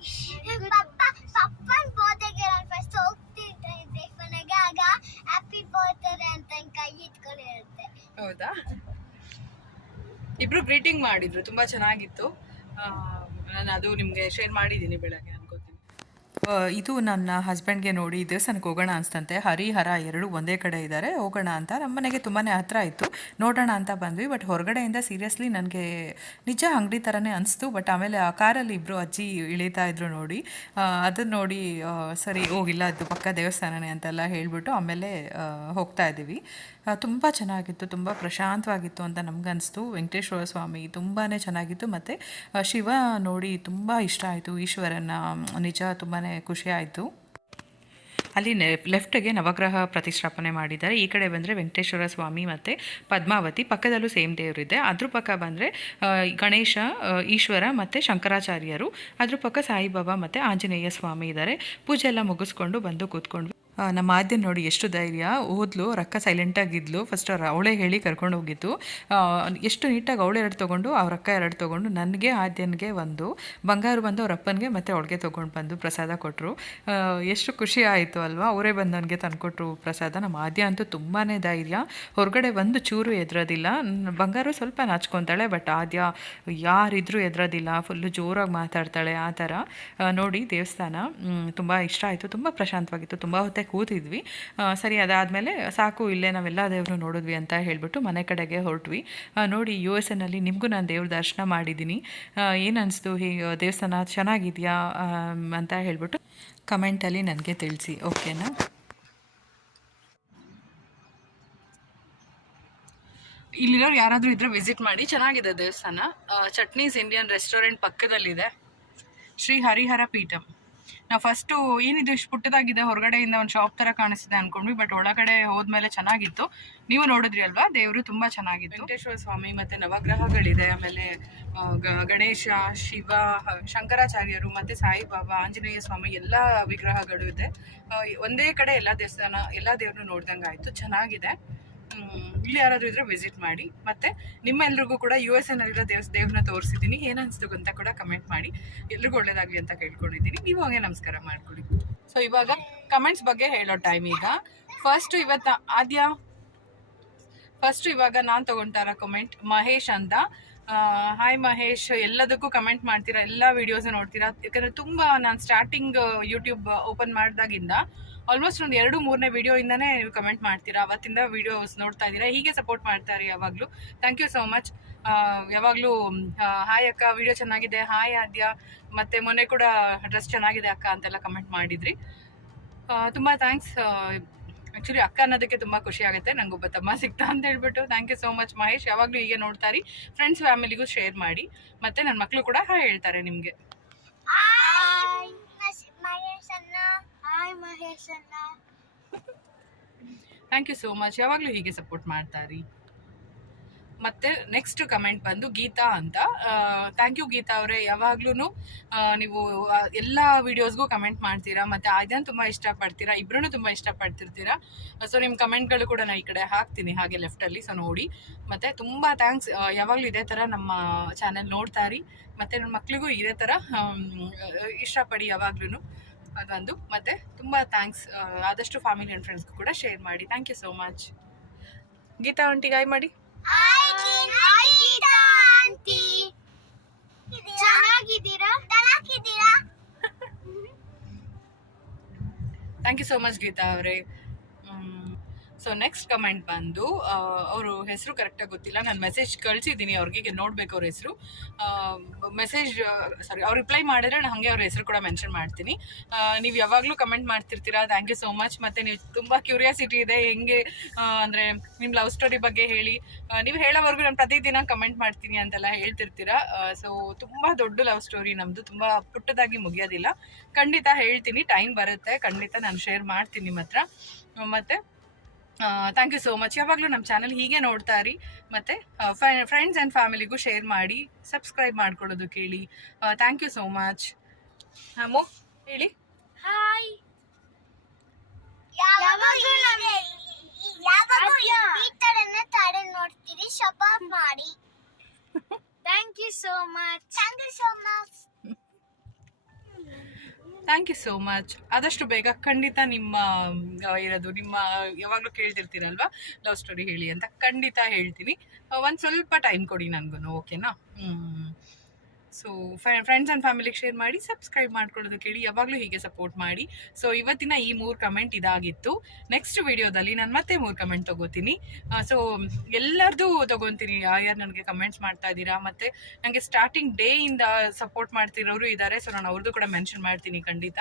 ಪಪ್ಪನ ಬರ್ತ್ಡೇಗೆ ನಾನು ಫಸ್ಟ್ ಹೋಗ್ತಿದ್ದೆ ದೇವಸ್ಥಾನಕ್ಕೆ, ಆಗ ಹ್ಯಾಪಿ ಬರ್ತ್ಡೇ ಅಂತ ಕೈ ಇಟ್ಕೊಂಡಿರುತ್ತೆ. ಹೌದಾ? ಇಬ್ರು ಗ್ರೀಟಿಂಗ್ ಮಾಡಿದ್ರು, ತುಂಬಾ ಚೆನ್ನಾಗಿತ್ತು. ನಾನು ಅದು ನಿಮಗೆ ಶೇರ್ ಮಾಡಿದ್ದೀನಿ ಬೆಳಗ್ಗೆ ಅನ್ಕೋತೀನಿ. ಇದು ನನ್ನ ಹಸ್ಬೆಂಡ್ಗೆ ನೋಡಿ ದೇವಸ್ಥಾನಕ್ಕೆ ಹೋಗೋಣ ಅನಿಸ್ತಂತೆ. ಹರಿಹರ ಎರಡು ಒಂದೇ ಕಡೆ ಇದ್ದಾರೆ, ಹೋಗೋಣ ಅಂತ. ನಮ್ಮ ಮನೆಗೆ ತುಂಬಾ ಹತ್ರ ಇತ್ತು, ನೋಡೋಣ ಅಂತ ಬಂದ್ವಿ. ಬಟ್ ಹೊರಗಡೆಯಿಂದ ಸೀರಿಯಸ್ಲಿ ನನಗೆ ನಿಜ ಅಂಗಡಿ ಥರನೇ ಅನಿಸ್ತು. ಬಟ್ ಆಮೇಲೆ ಆ ಕಾರಲ್ಲಿ ಇಬ್ಬರು ಅಜ್ಜಿ ಇಳಿತಾ ಇದ್ರು ನೋಡಿ, ಅದನ್ನು ನೋಡಿ ಸರಿ ಹೋಗಿಲ್ಲ, ಅದು ಪಕ್ಕ ದೇವಸ್ಥಾನನೇ ಅಂತೆಲ್ಲ ಹೇಳಿಬಿಟ್ಟು ಆಮೇಲೆ ಹೋಗ್ತಾ ಇದ್ದೀವಿ. ತುಂಬ ಚೆನ್ನಾಗಿತ್ತು, ತುಂಬ ಪ್ರಶಾಂತವಾಗಿತ್ತು ಅಂತ ನಮಗನ್ನಿಸ್ತು. ವೆಂಕಟೇಶ್ವರ ಸ್ವಾಮಿ ತುಂಬಾ ಚೆನ್ನಾಗಿತ್ತು. ಮತ್ತು ಶಿವ ನೋಡಿ ತುಂಬ ಇಷ್ಟ ಆಯಿತು, ಈಶ್ವರನ ನಿಜ ತುಂಬಾ ಖುಷಿ ಆಯಿತು. ಅಲ್ಲಿ ಲೆಫ್ಟ್ಗೆ ನವಗ್ರಹ ಪ್ರತಿಷ್ಠಾಪನೆ ಮಾಡಿದ್ದಾರೆ. ಈ ಕಡೆ ಬಂದರೆ ವೆಂಕಟೇಶ್ವರ ಸ್ವಾಮಿ ಮತ್ತು ಪದ್ಮಾವತಿ, ಪಕ್ಕದಲ್ಲೂ ಸೇಮ್ ದೇವರಿದೆ. ಅದ್ರ ಪಕ್ಕ ಬಂದರೆ ಗಣೇಶ, ಈಶ್ವರ ಮತ್ತು ಶಂಕರಾಚಾರ್ಯರು, ಅದ್ರ ಪಕ್ಕ ಸಾಯಿಬಾಬಾ ಮತ್ತು ಆಂಜನೇಯ ಸ್ವಾಮಿ ಇದ್ದಾರೆ. ಪೂಜೆ ಎಲ್ಲ ಮುಗಿಸ್ಕೊಂಡು ಬಂದು ಕೂತ್ಕೊಂಡ್ವಿ. ನಮ್ಮ ಆದ್ಯನ ನೋಡಿ ಎಷ್ಟು ಧೈರ್ಯ, ಓದ್ಲು ರಕ್ಕ ಸೈಲೆಂಟಾಗಿದ್ಲು. ಫಸ್ಟ್ ಅವಳೇ ಹೇಳಿ ಕರ್ಕೊಂಡು ಹೋಗಿದ್ದು. ಎಷ್ಟು ನೀಟಾಗಿ ಅವಳು ಎರಡು ತೊಗೊಂಡು, ಅವ್ರ ಅಕ್ಕ ಎರಡು ತೊಗೊಂಡು, ನನಗೆ ಆದ್ಯನಿಗೆ ಒಂದು ಬಂಗಾರ ಬಂದು ಅವ್ರ ಅಪ್ಪನಿಗೆ ಮತ್ತು ಅವಳಿಗೆ ತೊಗೊಂಡು ಬಂದು ಪ್ರಸಾದ ಕೊಟ್ಟರು. ಎಷ್ಟು ಖುಷಿ ಆಯಿತು ಅಲ್ವಾ? ಅವರೇ ಬಂದು ನನಗೆ ತಂದುಕೊಟ್ರು ಪ್ರಸಾದ. ನಮ್ಮ ಆದ್ಯ ಅಂತೂ ತುಂಬಾ ಧೈರ್ಯ, ಹೊರಗಡೆ ಒಂದು ಚೂರು ಎದುರೋದಿಲ್ಲ. ಬಂಗಾರು ಸ್ವಲ್ಪ ನಾಚ್ಕೊತಾಳೆ, ಬಟ್ ಆದ್ಯ ಯಾರಿದ್ರೂ ಎದುರೋದಿಲ್ಲ, ಫುಲ್ಲು ಜೋರಾಗಿ ಮಾತಾಡ್ತಾಳೆ ಆ ಥರ. ನೋಡಿ ದೇವಸ್ಥಾನ ತುಂಬ ಇಷ್ಟ ಆಯಿತು, ತುಂಬ ಪ್ರಶಾಂತವಾಗಿತ್ತು. ತುಂಬ ಹೊತ್ತೆ ಕೂತಿದ್ವಿ. ಸರಿ, ಅದಾದಮೇಲೆ ಸಾಕು ಇಲ್ಲೇ ನಾವೆಲ್ಲ ದೇವರು ನೋಡಿದ್ವಿ ಅಂತ ಹೇಳಿಬಿಟ್ಟು ಮನೆ ಕಡೆಗೆ ಹೊರಟ್ವಿ. ನೋಡಿ USA ನಿಮಗೂ ನಾನು ದೇವ್ರ ದರ್ಶನ ಮಾಡಿದ್ದೀನಿ. ಏನು ಅನಿಸ್ತು, ಹೀಗೆ ದೇವಸ್ಥಾನ ಚೆನ್ನಾಗಿದೆಯಾ ಅಂತ ಹೇಳಿಬಿಟ್ಟು ಕಮೆಂಟಲ್ಲಿ ನನಗೆ ತಿಳಿಸಿ, ಓಕೆನಾ? ಇಲ್ಲಿರೋರು ಯಾರಾದರೂ ಇದ್ರೆ ವಿಸಿಟ್ ಮಾಡಿ, ಚೆನ್ನಾಗಿದೆ ದೇವಸ್ಥಾನ. ಚಟ್ನೀಸ್ ಇಂಡಿಯನ್ ರೆಸ್ಟೋರೆಂಟ್ ಪಕ್ಕದಲ್ಲಿದೆ, ಶ್ರೀ ಹರಿಹರ ಪೀಠಂ. ನಾವು ಫಸ್ಟು ಏನಿದು ಇಷ್ಟು ಪುಟ್ಟದಾಗಿದೆ, ಹೊರಗಡೆಯಿಂದ ಒಂದು ಶಾಪ್ ಥರ ಕಾಣಿಸ್ತಿದೆ ಅಂದ್ಕೊಂಡ್ವಿ, ಬಟ್ ಒಳಗಡೆ ಹೋದ್ಮೇಲೆ ಚೆನ್ನಾಗಿತ್ತು. ನೀವು ನೋಡಿದ್ರಿ ಅಲ್ವಾ, ದೇವರು ತುಂಬ ಚೆನ್ನಾಗಿತ್ತು. ವೆಂಕಟೇಶ್ವರ ಸ್ವಾಮಿ ಮತ್ತು ನವಗ್ರಹಗಳಿದೆ, ಆಮೇಲೆ ಗಣೇಶ, ಶಿವ, ಶಂಕರಾಚಾರ್ಯರು ಮತ್ತು ಸಾಯಿಬಾಬಾ, ಆಂಜನೇಯ ಸ್ವಾಮಿ ಎಲ್ಲ ವಿಗ್ರಹಗಳು ಇದೆ. ಒಂದೇ ಕಡೆ ಎಲ್ಲ ದೇವಸ್ಥಾನ, ಎಲ್ಲ ದೇವ್ರನ್ನೂ ನೋಡ್ದಂಗೆ ಆಯಿತು, ಚೆನ್ನಾಗಿದೆ. ಇಲ್ಲಿ ಯಾರಾದರೂ ಇದ್ರೆ ವಿಸಿಟ್ ಮಾಡಿ. ಮತ್ತು ನಿಮ್ಮೆಲ್ರಿಗೂ ಕೂಡ USA ದೇವ್ರನ್ನ ತೋರಿಸಿದ್ದೀನಿ, ಏನು ಅನಿಸ್ತು ಅಂತ ಕೂಡ ಕಮೆಂಟ್ ಮಾಡಿ. ಎಲ್ರಿಗೂ ಒಳ್ಳೇದಾಗಲಿ ಅಂತ ಕೇಳ್ಕೊಂಡಿದ್ದೀನಿ. ನೀವು ಹಾಗೆ ನಮಸ್ಕಾರ ಮಾಡ್ಕೊಳ್ಳಿ. ಸೊ ಇವಾಗ ಕಮೆಂಟ್ಸ್ ಬಗ್ಗೆ ಹೇಳೋ ಟೈಮ್. ಈಗ ಫಸ್ಟು ಇವಾಗ ನಾನು ತೊಗೊಳ್ತಾ ಇರೋ ಕಮೆಂಟ್ ಮಹೇಶ್ ಅಂತ. ಹಾಯ್ ಮಹೇಶ್, ಎಲ್ಲದಕ್ಕೂ ಕಮೆಂಟ್ ಮಾಡ್ತೀರಾ, ಎಲ್ಲ ವೀಡಿಯೋಸ್ ನೋಡ್ತೀರಾ. ಯಾಕಂದರೆ ತುಂಬ ನಾನು ಸ್ಟಾರ್ಟಿಂಗ್ ಯೂಟ್ಯೂಬ್ ಓಪನ್ ಮಾಡಿದಾಗಿಂದ ಆಲ್ಮೋಸ್ಟ್ ಒಂದು 2-3ನೇ ವೀಡಿಯೋಯಿಂದನೇ ನೀವು ಕಮೆಂಟ್ ಮಾಡ್ತೀರಾ. ಅವತ್ತಿಂದ ವೀಡಿಯೋಸ್ ನೋಡ್ತಾ ಇದ್ದೀರಾ, ಹೀಗೆ ಸಪೋರ್ಟ್ ಮಾಡ್ತಾರೆ ಯಾವಾಗಲೂ. Thank you so much. ಯಾವಾಗಲೂ ಹಾಯ್ ಅಕ್ಕ, ವಿಡಿಯೋ ಚೆನ್ನಾಗಿದೆ, ಹಾಯ್ ಆದ್ಯ, ಮತ್ತು ಮೊನ್ನೆ ಕೂಡ ಡ್ರೆಸ್ ಚೆನ್ನಾಗಿದೆ ಅಕ್ಕ ಅಂತೆಲ್ಲ ಕಮೆಂಟ್ ಮಾಡಿದ್ರಿ. ತುಂಬ ಥ್ಯಾಂಕ್ಸ್. ಆ್ಯಕ್ಚುಲಿ ಅಕ್ಕ ಅನ್ನೋದಕ್ಕೆ ತುಂಬ ಖುಷಿ ಆಗುತ್ತೆ, ನನಗೊಬ್ಬ ತಮ್ಮ ಸಿಗ್ತಾ ಅಂತ ಹೇಳ್ಬಿಟ್ಟು. Thank you so much Mahesh. ಯಾವಾಗಲೂ ಹೀಗೆ ನೋಡ್ತಾರಿ, ಫ್ರೆಂಡ್ಸ್ ಫ್ಯಾಮಿಲಿಗೂ ಶೇರ್ ಮಾಡಿ. ಮತ್ತು ನನ್ನ ಮಕ್ಕಳು ಕೂಡ ಹಾಯ್ ಹೇಳ್ತಾರೆ ನಿಮಗೆ. ಥ್ಯಾಂಕ್ ಯು ಸೋ ಮಚ್, ಯಾವಾಗಲೂ ಹೀಗೆ ಸಪೋರ್ಟ್ ಮಾಡ್ತಾರಿ. ಮತ್ತು ನೆಕ್ಸ್ಟ್ ಕಮೆಂಟ್ ಬಂದು ಗೀತಾ ಅಂತ. ಥ್ಯಾಂಕ್ ಯು ಗೀತಾ ಅವರೇ, ಯಾವಾಗ್ಲೂ ನೀವು ಎಲ್ಲ ವೀಡಿಯೋಸ್ಗೂ ಕಮೆಂಟ್ ಮಾಡ್ತೀರಾ, ಮತ್ತು ಆದ್ಯನ ತುಂಬ ಇಷ್ಟಪಡ್ತೀರಾ, ಇಬ್ಬರೂ ತುಂಬ ಇಷ್ಟಪಡ್ತಿರ್ತೀರಾ. ಸೊ ನಿಮ್ಮ ಕಮೆಂಟ್ಗಳು ಕೂಡ ನಾನು ಈ ಕಡೆ ಹಾಕ್ತೀನಿ ಹಾಗೆ ಲೆಫ್ಟಲ್ಲಿ, ಸೊ ನೋಡಿ. ಮತ್ತು ತುಂಬ ಥ್ಯಾಂಕ್ಸ್, ಯಾವಾಗಲೂ ಇದೇ ಥರ ನಮ್ಮ ಚಾನೆಲ್ ನೋಡ್ತಾರಿ, ಮತ್ತು ನನ್ನ ಮಕ್ಳಿಗೂ ಇದೇ ಥರ ಇಷ್ಟಪಡಿ ಯಾವಾಗ್ಲೂ, ಅದೊಂದು. ಮತ್ತು ತುಂಬ ಥ್ಯಾಂಕ್ಸ್. ಆದಷ್ಟು ಫ್ಯಾಮಿಲಿ ಆ್ಯಂಡ್ ಫ್ರೆಂಡ್ಸ್ಗೂ ಕೂಡ ಶೇರ್ ಮಾಡಿ. Thank you so much. Geetha ಆಂಟಿಗೆ ಹಾಯ್ ಮಾಡಿ. Thank you so much Geetha ಅವರೇ. ಸೊ ನೆಕ್ಸ್ಟ್ ಕಮೆಂಟ್ ಬಂದು, ಅವರು ಹೆಸರು ಕರೆಕ್ಟಾಗಿ ಗೊತ್ತಿಲ್ಲ, ನಾನು ಮೆಸೇಜ್ ಕಳಿಸಿದ್ದೀನಿ ಅವ್ರಿಗೆ, ನೋಡಬೇಕು ಅವ್ರ ಹೆಸರು. ಅವ್ರು ರಿಪ್ಲೈ ಮಾಡಿದ್ರೆ ನಾನು ಹಾಗೆ ಅವ್ರ ಹೆಸರು ಕೂಡ ಮೆನ್ಷನ್ ಮಾಡ್ತೀನಿ. ನೀವು ಯಾವಾಗಲೂ ಕಮೆಂಟ್ ಮಾಡ್ತಿರ್ತೀರಾ, ಥ್ಯಾಂಕ್ ಯು ಸೋ ಮಚ್. ಮತ್ತು ನೀವು ತುಂಬ ಕ್ಯೂರಿಯಾಸಿಟಿ ಇದೆ, ಹೆಂಗೆ ಅಂದರೆ ನಿಮ್ಮ ಲವ್ ಸ್ಟೋರಿ ಬಗ್ಗೆ ಹೇಳಿ. ನೀವು ಹೇಳೋವರೆಗೂ ನಾನು ಪ್ರತಿದಿನ ಕಮೆಂಟ್ ಮಾಡ್ತೀನಿ ಅಂತೆಲ್ಲ ಹೇಳ್ತಿರ್ತೀರಾ. ಸೊ ತುಂಬ ದೊಡ್ಡ ಲವ್ ಸ್ಟೋರಿ ನಮ್ಮದು, ತುಂಬ ಪುಟ್ಟದಾಗಿ ಮುಗಿಯೋದಿಲ್ಲ. ಖಂಡಿತ ಹೇಳ್ತೀನಿ, ಟೈಮ್ ಬರುತ್ತೆ, ಖಂಡಿತ ನಾನು ಶೇರ್ ಮಾಡ್ತೀನಿ ನಿಮ್ಮ ಹತ್ರ. ಮತ್ತು ಥ್ಯಾಂಕ್ ಯು ಸೋ ಮಚ್. ಯಾವಾಗಲೂ ನಮ್ಮ ಚಾನಲ್ ಹೀಗೆ ನೋಡ್ತಾ ಇರಿ, ಮತ್ತು ಫ್ರೆಂಡ್ಸ್ ಆ್ಯಂಡ್ ಫ್ಯಾಮಿಲಿಗೂ ಶೇರ್ ಮಾಡಿ, ಸಬ್ಸ್ಕ್ರೈಬ್ ಮಾಡ್ಕೊಳ್ಳೋದು ಕೇಳಿ. Thank you so much. ಮೋ ಹೇಳಿ ಹಾಯ್. ಈ ಥರ ನನ್ನ ತಡೆ ನೋಡ್ತೀರಿ ಸಪೋರ್ಟ್ ಮಾಡಿ. Thank you so much. Thank you so much. ಆದಷ್ಟು ಬೇಗ ಖಂಡಿತ ನಿಮ್ಮ ಇರೋದು ನಿಮ್ಮ ಯಾವಾಗಲೂ ಕೇಳ್ತಿರ್ತೀರಲ್ವಾ ಲವ್ ಸ್ಟೋರಿ ಹೇಳಿ ಅಂತ, ಖಂಡಿತ ಹೇಳ್ತೀನಿ. ಒಂದು ಸ್ವಲ್ಪ ಟೈಮ್ ಕೊಡಿ ನನಗೂ, ಓಕೆನಾ? ಸೊ ಫ್ರೆಂಡ್ಸ್ ಆ್ಯಂಡ್ ಫ್ಯಾಮಿಲಿಗೆ ಶೇರ್ ಮಾಡಿ, ಸಬ್ಸ್ಕ್ರೈಬ್ ಮಾಡ್ಕೊಳ್ಳೋದು ಕೇಳಿ, ಯಾವಾಗಲೂ ಹೀಗೆ ಸಪೋರ್ಟ್ ಮಾಡಿ. ಸೊ ಇವತ್ತಿನ ಈ 3 ಕಮೆಂಟ್ ಇದಾಗಿತ್ತು. ನೆಕ್ಸ್ಟ್ ವಿಡಿಯೋದಲ್ಲಿ ನಾನು ಮತ್ತೆ 3 ಕಮೆಂಟ್ ತೊಗೋತೀನಿ. ಸೊ ಎಲ್ಲರದು ತೊಗೊತೀನಿ, ಯಾರು ನನಗೆ ಕಮೆಂಟ್ಸ್ ಮಾಡ್ತಾ ಇದ್ದೀರಾ, ಮತ್ತು ನನಗೆ ಸ್ಟಾರ್ಟಿಂಗ್ ಡೇಯಿಂದ ಸಪೋರ್ಟ್ ಮಾಡ್ತಿರೋರು ಇದ್ದಾರೆ. ಸೊ ನಾನು ಅವ್ರದ್ದು ಕೂಡ ಮೆನ್ಷನ್ ಮಾಡ್ತೀನಿ ಖಂಡಿತ.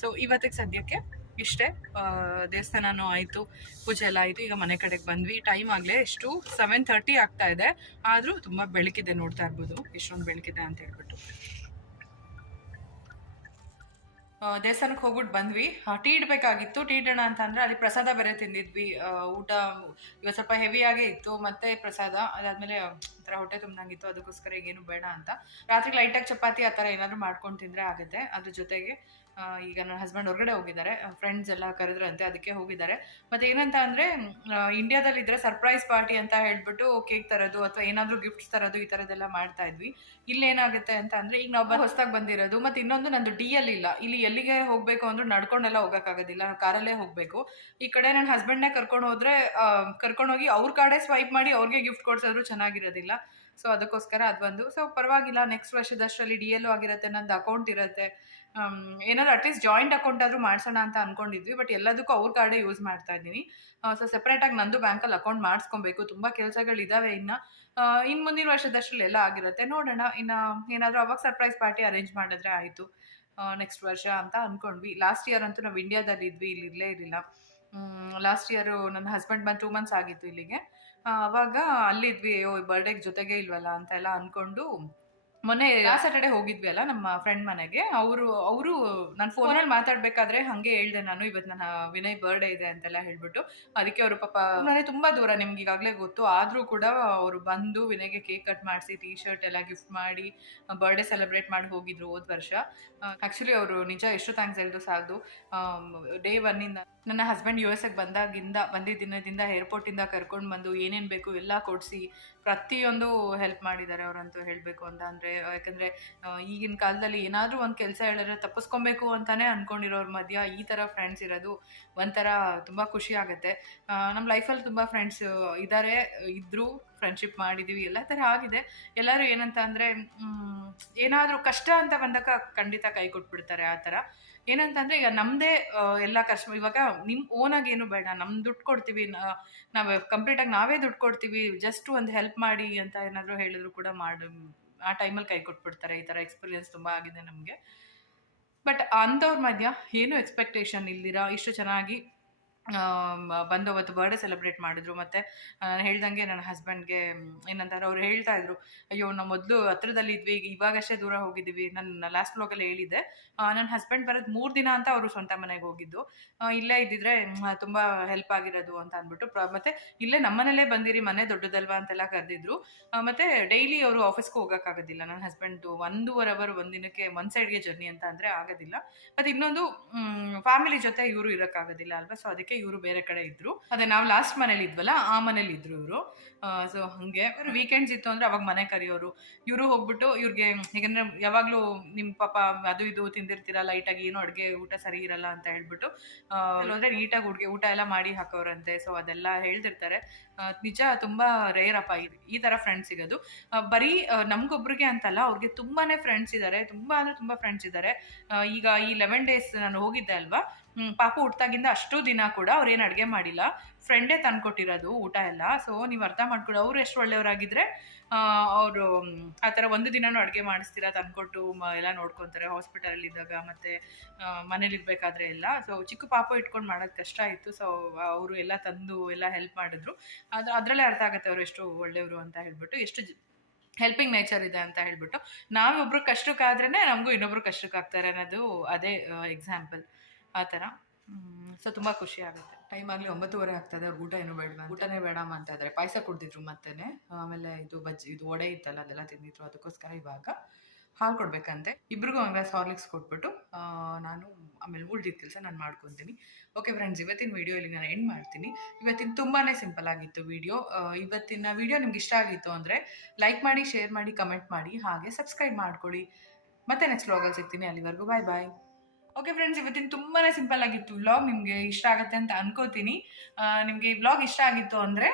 ಸೊ ಇವತ್ತಿಗೆ ಸದ್ಯಕ್ಕೆ ಇಷ್ಟೇ. ದೇವಸ್ಥಾನನೂ ಆಯಿತು, ಪೂಜೆ ಎಲ್ಲ ಆಯಿತು. ಈಗ ಮನೆ ಕಡೆಗೆ ಬಂದ್ವಿ. ಟೈಮ್ ಆಗಲೇ ಎಷ್ಟು 7:30 ಆಗ್ತಾ ಇದೆ. ಆದರೂ ತುಂಬ ಬೆಳಕಿದೆ, ನೋಡ್ತಾ ಇರ್ಬೋದು ಎಷ್ಟೊಂದು ಬೆಳಕಿದೆ ಅಂತ ಹೇಳ್ಬಿಟ್ಟು. ದೇವಸ್ಥಾನಕ್ಕೆ ಹೋಗ್ಬಿಟ್ಟು ಬಂದ್ವಿ. ಟೀ ಇಡಬೇಕಾಗಿತ್ತು. ಟೀ ಇಡೋಣ ಅಂತ ಅಂದರೆ ಅಲ್ಲಿ ಪ್ರಸಾದ ಬೇರೆ ತಿಂದಿದ್ವಿ. ಊಟ ಇವತ್ತು ಸ್ವಲ್ಪ ಹೆವಿಯಾಗೇ ಇತ್ತು, ಮತ್ತು ಪ್ರಸಾದ ಅದಾದಮೇಲೆ ಒಂಥರ ಹೊಟ್ಟೆ ತುಂಬ್ದಂಗಿತ್ತು. ಅದಕ್ಕೋಸ್ಕರ ಈಗೇನು ಬೇಡ ಅಂತ ರಾತ್ರಿ ಲೈಟಾಗಿ ಚಪಾತಿ ಆ ಥರ ಏನಾದರೂ ಮಾಡ್ಕೊಂಡು ತಿಂದರೆ ಆಗುತ್ತೆ. ಅದ್ರ ಜೊತೆಗೆ ಈಗ ನನ್ನ ಹಸ್ಬೆಂಡ್ ಹೊರಗಡೆ ಹೋಗಿದ್ದಾರೆ, ಫ್ರೆಂಡ್ಸ್ ಎಲ್ಲ ಕರೆದ್ರಂತೆ, ಅದಕ್ಕೆ ಹೋಗಿದ್ದಾರೆ. ಮತ್ತು ಏನಂತ ಅಂದರೆ ಇಂಡಿಯಾದಲ್ಲಿದ್ದರೆ ಸರ್ಪ್ರೈಸ್ ಪಾರ್ಟಿ ಅಂತ ಹೇಳ್ಬಿಟ್ಟು ಕೇಕ್ ತರೋದು ಅಥವಾ ಏನಾದರೂ ಗಿಫ್ಟ್ಸ್ ತರೋದು ಈ ಥರದ್ದೆಲ್ಲ ಮಾಡ್ತಾ ಇದ್ವಿ. ಇಲ್ಲೇನಾಗುತ್ತೆ ಅಂತ ಅಂದರೆ ಈಗ ನಾವು ಹೊಸದಾಗಿ ಬಂದಿರೋದು, ಮತ್ತು ಇನ್ನೊಂದು ನಂದು DL ಇಲ್ಲ. ಇಲ್ಲಿ ಎಲ್ಲಿಗೆ ಹೋಗಬೇಕು ಅಂದರೂ ನಡ್ಕೊಂಡೆಲ್ಲ ಹೋಗೋಕ್ಕಾಗೋದಿಲ್ಲ, ನಾವು ಕಾರಲ್ಲೇ ಹೋಗಬೇಕು. ಈ ಕಡೆ ನನ್ನ ಹಸ್ಬೆಂಡ್ನೇ ಕರ್ಕೊಂಡೋಗಿ ಅವ್ರ ಕಾರ್ಡೇ ಸ್ವೈಪ್ ಮಾಡಿ ಅವ್ರಿಗೆ ಗಿಫ್ಟ್ ಕೊಡ್ಸೋದ್ರು ಚೆನ್ನಾಗಿರೋದಿಲ್ಲ. ಸೊ ಅದಕ್ಕೋಸ್ಕರ ಅದು ಬಂದು, ಸೊ ಪರವಾಗಿಲ್ಲ, ನೆಕ್ಸ್ಟ್ ವರ್ಷದಷ್ಟರಲ್ಲಿ DL ಆಗಿರುತ್ತೆ, ನಂದು ಅಕೌಂಟ್ ಇರುತ್ತೆ. ಏನಾದ್ರು ಅಟ್ಲೀಸ್ಟ್ ಜಾಯಿಂಟ್ ಅಕೌಂಟ್ ಆದರೂ ಮಾಡಿಸೋಣ ಅಂತ ಅಂದ್ಕೊಂಡಿದ್ವಿ. ಬಟ್ ಎಲ್ಲದಕ್ಕೂ ಅವ್ರ ಕಾರ್ಡೇ ಯೂಸ್ ಮಾಡ್ತಾ ಇದ್ದೀನಿ. ಸೊ ಸೆಪ್ರೇಟಾಗಿ ನಂದು ಬ್ಯಾಂಕಲ್ಲಿ ಅಕೌಂಟ್ ಮಾಡಿಸ್ಕೊಬೇಕು. ತುಂಬ ಕೆಲಸಗಳಿದ್ದಾವೆ ಇನ್ನು ಮುಂದಿನ ವರ್ಷದಷ್ಟರಲ್ಲಿ ಎಲ್ಲ ಆಗಿರುತ್ತೆ. ನೋಡೋಣ, ಇನ್ನು ಏನಾದರೂ ಅವಾಗ ಸರ್ಪ್ರೈಸ್ ಪಾರ್ಟಿ ಅರೇಂಜ್ ಮಾಡಿದ್ರೆ ಆಯಿತು ನೆಕ್ಸ್ಟ್ ವರ್ಷ ಅಂತ ಅಂದ್ಕೊಂಡ್ವಿ. ಲಾಸ್ಟ್ ಇಯರ್ ಅಂತೂ ನಾವು ಇಂಡಿಯಾದಲ್ಲಿ ಇದ್ವಿ, ಇಲ್ಲಿ ಇರಲೇ ಇರಲಿಲ್ಲ. ಲಾಸ್ಟ್ ಇಯರು ನನ್ನ ಹಸ್ಬೆಂಡ್ ಬಂದು 2 months ಆಗಿತ್ತು ಇಲ್ಲಿಗೆ. ಅವಾಗ ಅಲ್ಲಿದ್ವಿ. ಬರ್ಡೇಗೆ ಜೊತೆಗೆ ಇಲ್ವಲ್ಲ ಅಂತೆಲ್ಲ ಅಂದ್ಕೊಂಡು ಮೊನ್ನೆ ಲಾಸ್ಟ್ ಸ್ಯಾಟರ್ಡೆ ಹೋಗಿದ್ವಿ ಅಲ್ಲ ನಮ್ಮ ಫ್ರೆಂಡ್ ಮನೆಗೆ. ಅವರು ನಾನು ಫೋನಲ್ಲಿ ಮಾತಾಡಬೇಕಾದ್ರೆ ಹಾಗೆ ಹೇಳಿದೆ ನಾನು, ಇವತ್ತು ನನ್ನ ವಿನಯ್ ಬರ್ಡೇ ಇದೆ ಅಂತೆಲ್ಲ ಹೇಳ್ಬಿಟ್ಟು. ಅದಕ್ಕೆ ಅವರು ಪಾಪ ಮನೆ ತುಂಬ ದೂರ, ನಿಮ್ಗೆ ಈಗಾಗಲೇ ಗೊತ್ತು. ಆದರೂ ಕೂಡ ಅವರು ಬಂದು ವಿನಯ್ಗೆ ಕೇಕ್ ಕಟ್ ಮಾಡಿಸಿ ಟೀ-ಶರ್ಟ್ ಎಲ್ಲ ಗಿಫ್ಟ್ ಮಾಡಿ ಬರ್ಡೇ ಸೆಲೆಬ್ರೇಟ್ ಮಾಡಿ ಹೋಗಿದ್ರು ಹೋದ ವರ್ಷ. ಆ್ಯಕ್ಚುಲಿ ಅವರು ನಿಜ ಎಷ್ಟು ಥ್ಯಾಂಕ್ಸ್ ಹೇಳಿದ್ರು ಸಾಲದು. ಡೇ 1 ನನ್ನ ಹಸ್ಬೆಂಡ್ USA ಬಂದಿದ್ದ ದಿನದಿಂದ ಏರ್ಪೋರ್ಟಿಂದ ಕರ್ಕೊಂಡು ಬಂದು ಏನೇನು ಬೇಕು ಎಲ್ಲ ಕೊಡಿಸಿ ಪ್ರತಿಯೊಂದು ಹೆಲ್ಪ್ ಮಾಡಿದ್ದಾರೆ ಅವರಂತೂ, ಹೇಳಬೇಕು ಅಂತ ಅಂದರೆ. ಯಾಕಂದರೆ ಈಗಿನ ಕಾಲದಲ್ಲಿ ಏನಾದರೂ ಒಂದು ಕೆಲಸ ಹೇಳಿದ್ರೆ ತಪ್ಪಿಸ್ಕೊಬೇಕು ಅಂತಲೇ ಅಂದ್ಕೊಂಡಿರೋರ ಮಧ್ಯ ಈ ಥರ ಫ್ರೆಂಡ್ಸ್ ಇರೋದು ಒಂಥರ ತುಂಬ ಖುಷಿ ಆಗುತ್ತೆ. ನಮ್ಮ ಲೈಫಲ್ಲಿ ತುಂಬ ಫ್ರೆಂಡ್ಸ್ ಇದ್ದರು, ಫ್ರೆಂಡ್ಶಿಪ್ ಮಾಡಿದ್ದೀವಿ, ಎಲ್ಲ ಥರ ಆಗಿದೆ. ಎಲ್ಲರೂ ಏನಂತ ಅಂದರೆ ಏನಾದರೂ ಕಷ್ಟ ಅಂತ ಬಂದಾಗ ಖಂಡಿತ ಕೈ ಕೊಟ್ಬಿಡ್ತಾರೆ. ಆ ಥರ ಏನಂತಂದರೆ ಈಗ ನಮ್ಮದೇ ಎಲ್ಲ ಇವಾಗ ನಿಮ್ಮ ಓನಾಗಿ ಏನು ಬೇಡ, ನಮ್ಮ ದುಡ್ಡು ಕೊಡ್ತೀವಿ, ನಾವು ಕಂಪ್ಲೀಟಾಗಿ ನಾವೇ ದುಡ್ಡು ಕೊಡ್ತೀವಿ, ಜಸ್ಟ್ ಒಂದು ಹೆಲ್ಪ್ ಮಾಡಿ ಅಂತ ಏನಾದರೂ ಹೇಳಿದ್ರು ಕೂಡ ಆ ಟೈಮಲ್ಲಿ ಕೈ ಕೊಟ್ಬಿಡ್ತಾರೆ. ಈ ಥರ ಎಕ್ಸ್ಪೀರಿಯನ್ಸ್ ತುಂಬ ಆಗಿದೆ ನಮಗೆ. ಬಟ್ ಅಂಥವ್ರ ಮಧ್ಯ ಏನೂ ಎಕ್ಸ್ಪೆಕ್ಟೇಷನ್ ಇಲ್ದಿರ ಇಷ್ಟು ಚೆನ್ನಾಗಿ ಬಂದು ಅವತ್ತು ಬರ್ಡೇ ಸೆಲೆಬ್ರೇಟ್ ಮಾಡಿದ್ರು. ಮತ್ತು ಹೇಳ್ದಂಗೆ ನನ್ನ ಹಸ್ಬೆಂಡ್ಗೆ ಏನಂತಾರೆ, ಅವ್ರು ಹೇಳ್ತಾ ಇದ್ರು, ಅಯ್ಯೋ ನಾವು ಮೊದಲು ಹತ್ರದಲ್ಲಿ ಇದ್ವಿ, ಇವಾಗಷ್ಟೇ ದೂರ ಹೋಗಿದ್ದೀವಿ. ನನ್ನ ಲಾಸ್ಟ್ ಬ್ಲಾಗಲ್ಲಿ ಹೇಳಿದ್ದೆ, ನನ್ನ ಹಸ್ಬೆಂಡ್ ಬರೋದು 3 ದಿನ ಅಂತ ಅವರು ಸ್ವಂತ ಮನೆಗೆ ಹೋಗಿದ್ದು. ಇಲ್ಲೇ ಇದ್ದಿದ್ರೆ ತುಂಬ ಹೆಲ್ಪ್ ಆಗಿರೋದು ಅಂತ ಅಂದ್ಬಿಟ್ಟು. ಮತ್ತು ಇಲ್ಲೇ ನಮ್ಮನೇಲೇ ಬಂದಿರಿ, ಮನೆ ದೊಡ್ಡದಲ್ವಾ ಅಂತೆಲ್ಲ ಕರೆದಿದ್ರು. ಮತ್ತು ಡೈಲಿ ಅವರು ಆಫೀಸ್ಗೆ ಹೋಗೋಕ್ಕಾಗೋದಿಲ್ಲ. ನನ್ನ ಹಸ್ಬೆಂಡು 1.5 hour ಒಂದಿನಕ್ಕೆ ಒಂದು ಸೈಡ್ಗೆ ಜರ್ನಿ ಅಂತ ಅಂದರೆ ಆಗೋದಿಲ್ಲ. ಮತ್ತು ಇನ್ನೊಂದು ಫ್ಯಾಮಿಲಿ ಜೊತೆ ಇವರು ಇರೋಕ್ಕಾಗೋದಿಲ್ಲ ಅಲ್ವಾ. ಸೊ ಅದಕ್ಕೆ ಇವರು ಬೇರೆ ಕಡೆ ಇದ್ರು. ಅದೇ ನಾವು ಲಾಸ್ಟ್ ಮನೇಲಿ ಇದ್ವಲ್ಲ ಆ ಮನೇಲಿ ಇದ್ರು ಇವರು. ಸೊ ಹಾಗೆ ವೀಕೆಂಡ್ಸ್ ಇತ್ತು ಅಂದರೆ ಅವಾಗ ಮನೆ ಕರೆಯೋರು. ಇವರು ಹೋಗ್ಬಿಟ್ಟು ಇವ್ರಿಗೆ, ಹೇಗಂದ್ರೆ ಯಾವಾಗಲೂ ನಿಮ್ಮ ಪಾಪ ಅದು ಇದು ತಿಂದಿರ್ತೀರ ಲೈಟಾಗಿ, ಏನೋ ಅಡುಗೆ ಊಟ ಸರಿ ಇರಲ್ಲ ಅಂತ ಹೇಳ್ಬಿಟ್ಟು ಅಂದರೆ ನೀಟಾಗಿ ಊಟ ಎಲ್ಲ ಮಾಡಿ ಹಾಕೋರಂತೆ. ಸೊ ಅದೆಲ್ಲ ಹೇಳ್ತಿರ್ತಾರೆ. ನಿಜ ತುಂಬ ರೇರ್ ಅಪ್ಪ ಈ ಥರ ಫ್ರೆಂಡ್ಸ್ ಸಿಗೋದು. ಬರೀ ನಮಗೊಬ್ರಿಗೆ ಅಂತಲ್ಲ, ಅವ್ರಿಗೆ ತುಂಬಾ ಫ್ರೆಂಡ್ಸ್ ಇದ್ದಾರೆ, ತುಂಬ ಅಂದರೆ ತುಂಬ ಫ್ರೆಂಡ್ಸ್ ಇದ್ದಾರೆ. ಈಗ ಈ 11 days ನಾನು ಹೋಗಿದ್ದೆ ಅಲ್ವಾ, ಪಾಪು ಹುಟ್ಟಾಗಿಂದ ಅಷ್ಟು ದಿನ ಕೂಡ ಅವ್ರು ಏನು ಅಡುಗೆ ಮಾಡಿಲ್ಲ, ಫ್ರೆಂಡೇ ತಂದ್ಕೊಟ್ಟಿರೋದು ಊಟ ಎಲ್ಲ. ಸೊ ನೀವು ಅರ್ಥ ಮಾಡ್ಕೊಳ್ಳಿ, ಅವ್ರು ಎಷ್ಟು ಒಳ್ಳೆಯವರಾಗಿದ್ದರೆ ಅವರು ಆ ಥರ ಒಂದು ದಿನವೂ ಅಡುಗೆ ಮಾಡಿಸ್ತೀರಾ, ತಂದ್ಕೊಟ್ಟು ಎಲ್ಲ ನೋಡ್ಕೊತಾರೆ ಹಾಸ್ಪಿಟಲಲ್ಲಿದ್ದಾಗ ಮತ್ತು ಮನೇಲಿರ್ಬೇಕಾದ್ರೆ ಎಲ್ಲ. ಸೊ ಚಿಕ್ಕ ಪಾಪು ಇಟ್ಕೊಂಡು ಮಾಡೋದು ಕಷ್ಟ ಇತ್ತು. ಸೊ ಅವರು ಎಲ್ಲ ತಂದು ಎಲ್ಲ ಹೆಲ್ಪ್ ಮಾಡಿದ್ರು. ಅದರಲ್ಲೇ ಅರ್ಥ ಆಗುತ್ತೆ ಅವರು ಎಷ್ಟು ಒಳ್ಳೆಯವರು ಅಂತ ಹೇಳ್ಬಿಟ್ಟು, ಎಷ್ಟು ಹೆಲ್ಪಿಂಗ್ ನೇಚರ್ ಇದೆ ಅಂತ ಹೇಳ್ಬಿಟ್ಟು. ನಾವೊಬ್ರು ಕಷ್ಟಕ್ಕಾದ್ರೇ ನಮಗೂ ಇನ್ನೊಬ್ರು ಕಷ್ಟಕ್ಕಾಗ್ತಾರೆ ಅನ್ನೋದು ಅದೇ ಎಕ್ಸಾಂಪಲ್. ಆ ಥರ. ಸೊ ತುಂಬ ಖುಷಿ ಆಗುತ್ತೆ. ಟೈಮ್ ಆಗಲಿ 9:30 ಆಗ್ತದೆ. ಅವ್ರಿಗೆ ಊಟ ಏನೂ ಬೇಡ, ಊಟನೇ ಬೇಡಮ್ಮ ಅಂತ ಇದ್ದಾರೆ. ಪಾಯಸ ಕುಡ್ದಿದ್ರು ಮತ್ತೇ. ಆಮೇಲೆ ಇದು ವಡೆ ಇತ್ತಲ್ಲ ಅದೆಲ್ಲ ತಿಂದಿದ್ರು. ಅದಕ್ಕೋಸ್ಕರ ಇವಾಗ ಹಾಲು ಕೊಡಬೇಕಂತೆ. ಇಬ್ರಿಗೂ ಒಂದು ಗ್ಲಾಸ್ ಹಾರ್ಲಿಕ್ಸ್ ಕೊಟ್ಬಿಟ್ಟು ನಾನು ಆಮೇಲೆ ಉಳಿದಿದ್ದ ಕೆಲಸ ನಾನು ಮಾಡ್ಕೊತೀನಿ. ಓಕೆ ಫ್ರೆಂಡ್ಸ್, ಇವತ್ತಿನ ವಿಡಿಯೋ ಇಲ್ಲಿ ನಾನು ಎಂಡ್ ಮಾಡ್ತೀನಿ. ಇವತ್ತಿನ ತುಂಬಾ ಸಿಂಪಲ್ ಆಗಿತ್ತು ವಿಡಿಯೋ. ಇವತ್ತಿನ ವಿಡಿಯೋ ನಿಮ್ಗೆ ಇಷ್ಟ ಆಗಿತ್ತು ಅಂದರೆ ಲೈಕ್ ಮಾಡಿ, ಶೇರ್ ಮಾಡಿ, ಕಮೆಂಟ್ ಮಾಡಿ, ಹಾಗೆ ಸಬ್ಸ್ಕ್ರೈಬ್ ಮಾಡ್ಕೊಳ್ಳಿ. ಮತ್ತೆ ನೆಕ್ಸ್ಟ್ ವ್ಲಾಗಲ್ಲಿ ಸಿಗ್ತೀನಿ. ಅಲ್ಲಿವರೆಗೂ ಬಾಯ್ ಬಾಯ್. ಓಕೆ ಫ್ರೆಂಡ್ಸ್, ಇವತ್ತಿನ ತುಂಬಾ ಸಿಂಪಲ್ ಆಗಿತ್ತು ವ್ಲಾಗ್. ನಿಮಗೆ ಇಷ್ಟ ಆಗುತ್ತೆ ಅಂತ ಅನ್ಕೋತೀನಿ. ನಿಮಗೆ ಈ ವ್ಲಾಗ್ ಇಷ್ಟ ಆಗಿತ್ತು ಅಂದರೆ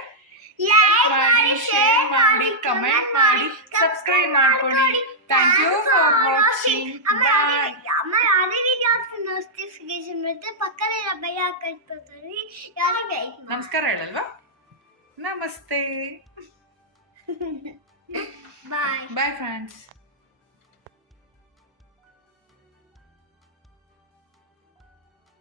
ಲೈಕ್ ಮಾಡಿ, ಶೇರ್ ಮಾಡಿ, ಕಮೆಂಟ್ ಮಾಡಿ, ಸಬ್ಸ್ಕ್ರೈಬ್ ಮಾಡ್ಕೊಳ್ಳಿ. Thank you for watching. Bye. ಅಮ್ಮ ಅದೇ ವಿಡಿಯೋ ನೋಟಿಫಿಕೇಶನ್ ಬರುತ್ತೆ, ಪಕ್ಕದಲ್ಲಿರೋ ಬೆಲ್ ಹಾಕಿರ್ತೀವಿ. ಯಾರಿಗೆ ನಮಸ್ಕಾರ ಹೇಳಲ್ವಾ? ನಮಸ್ತೆ. ಬಾಯ್ ಬಾಯ್ ಫ್ರೆಂಡ್ಸ್.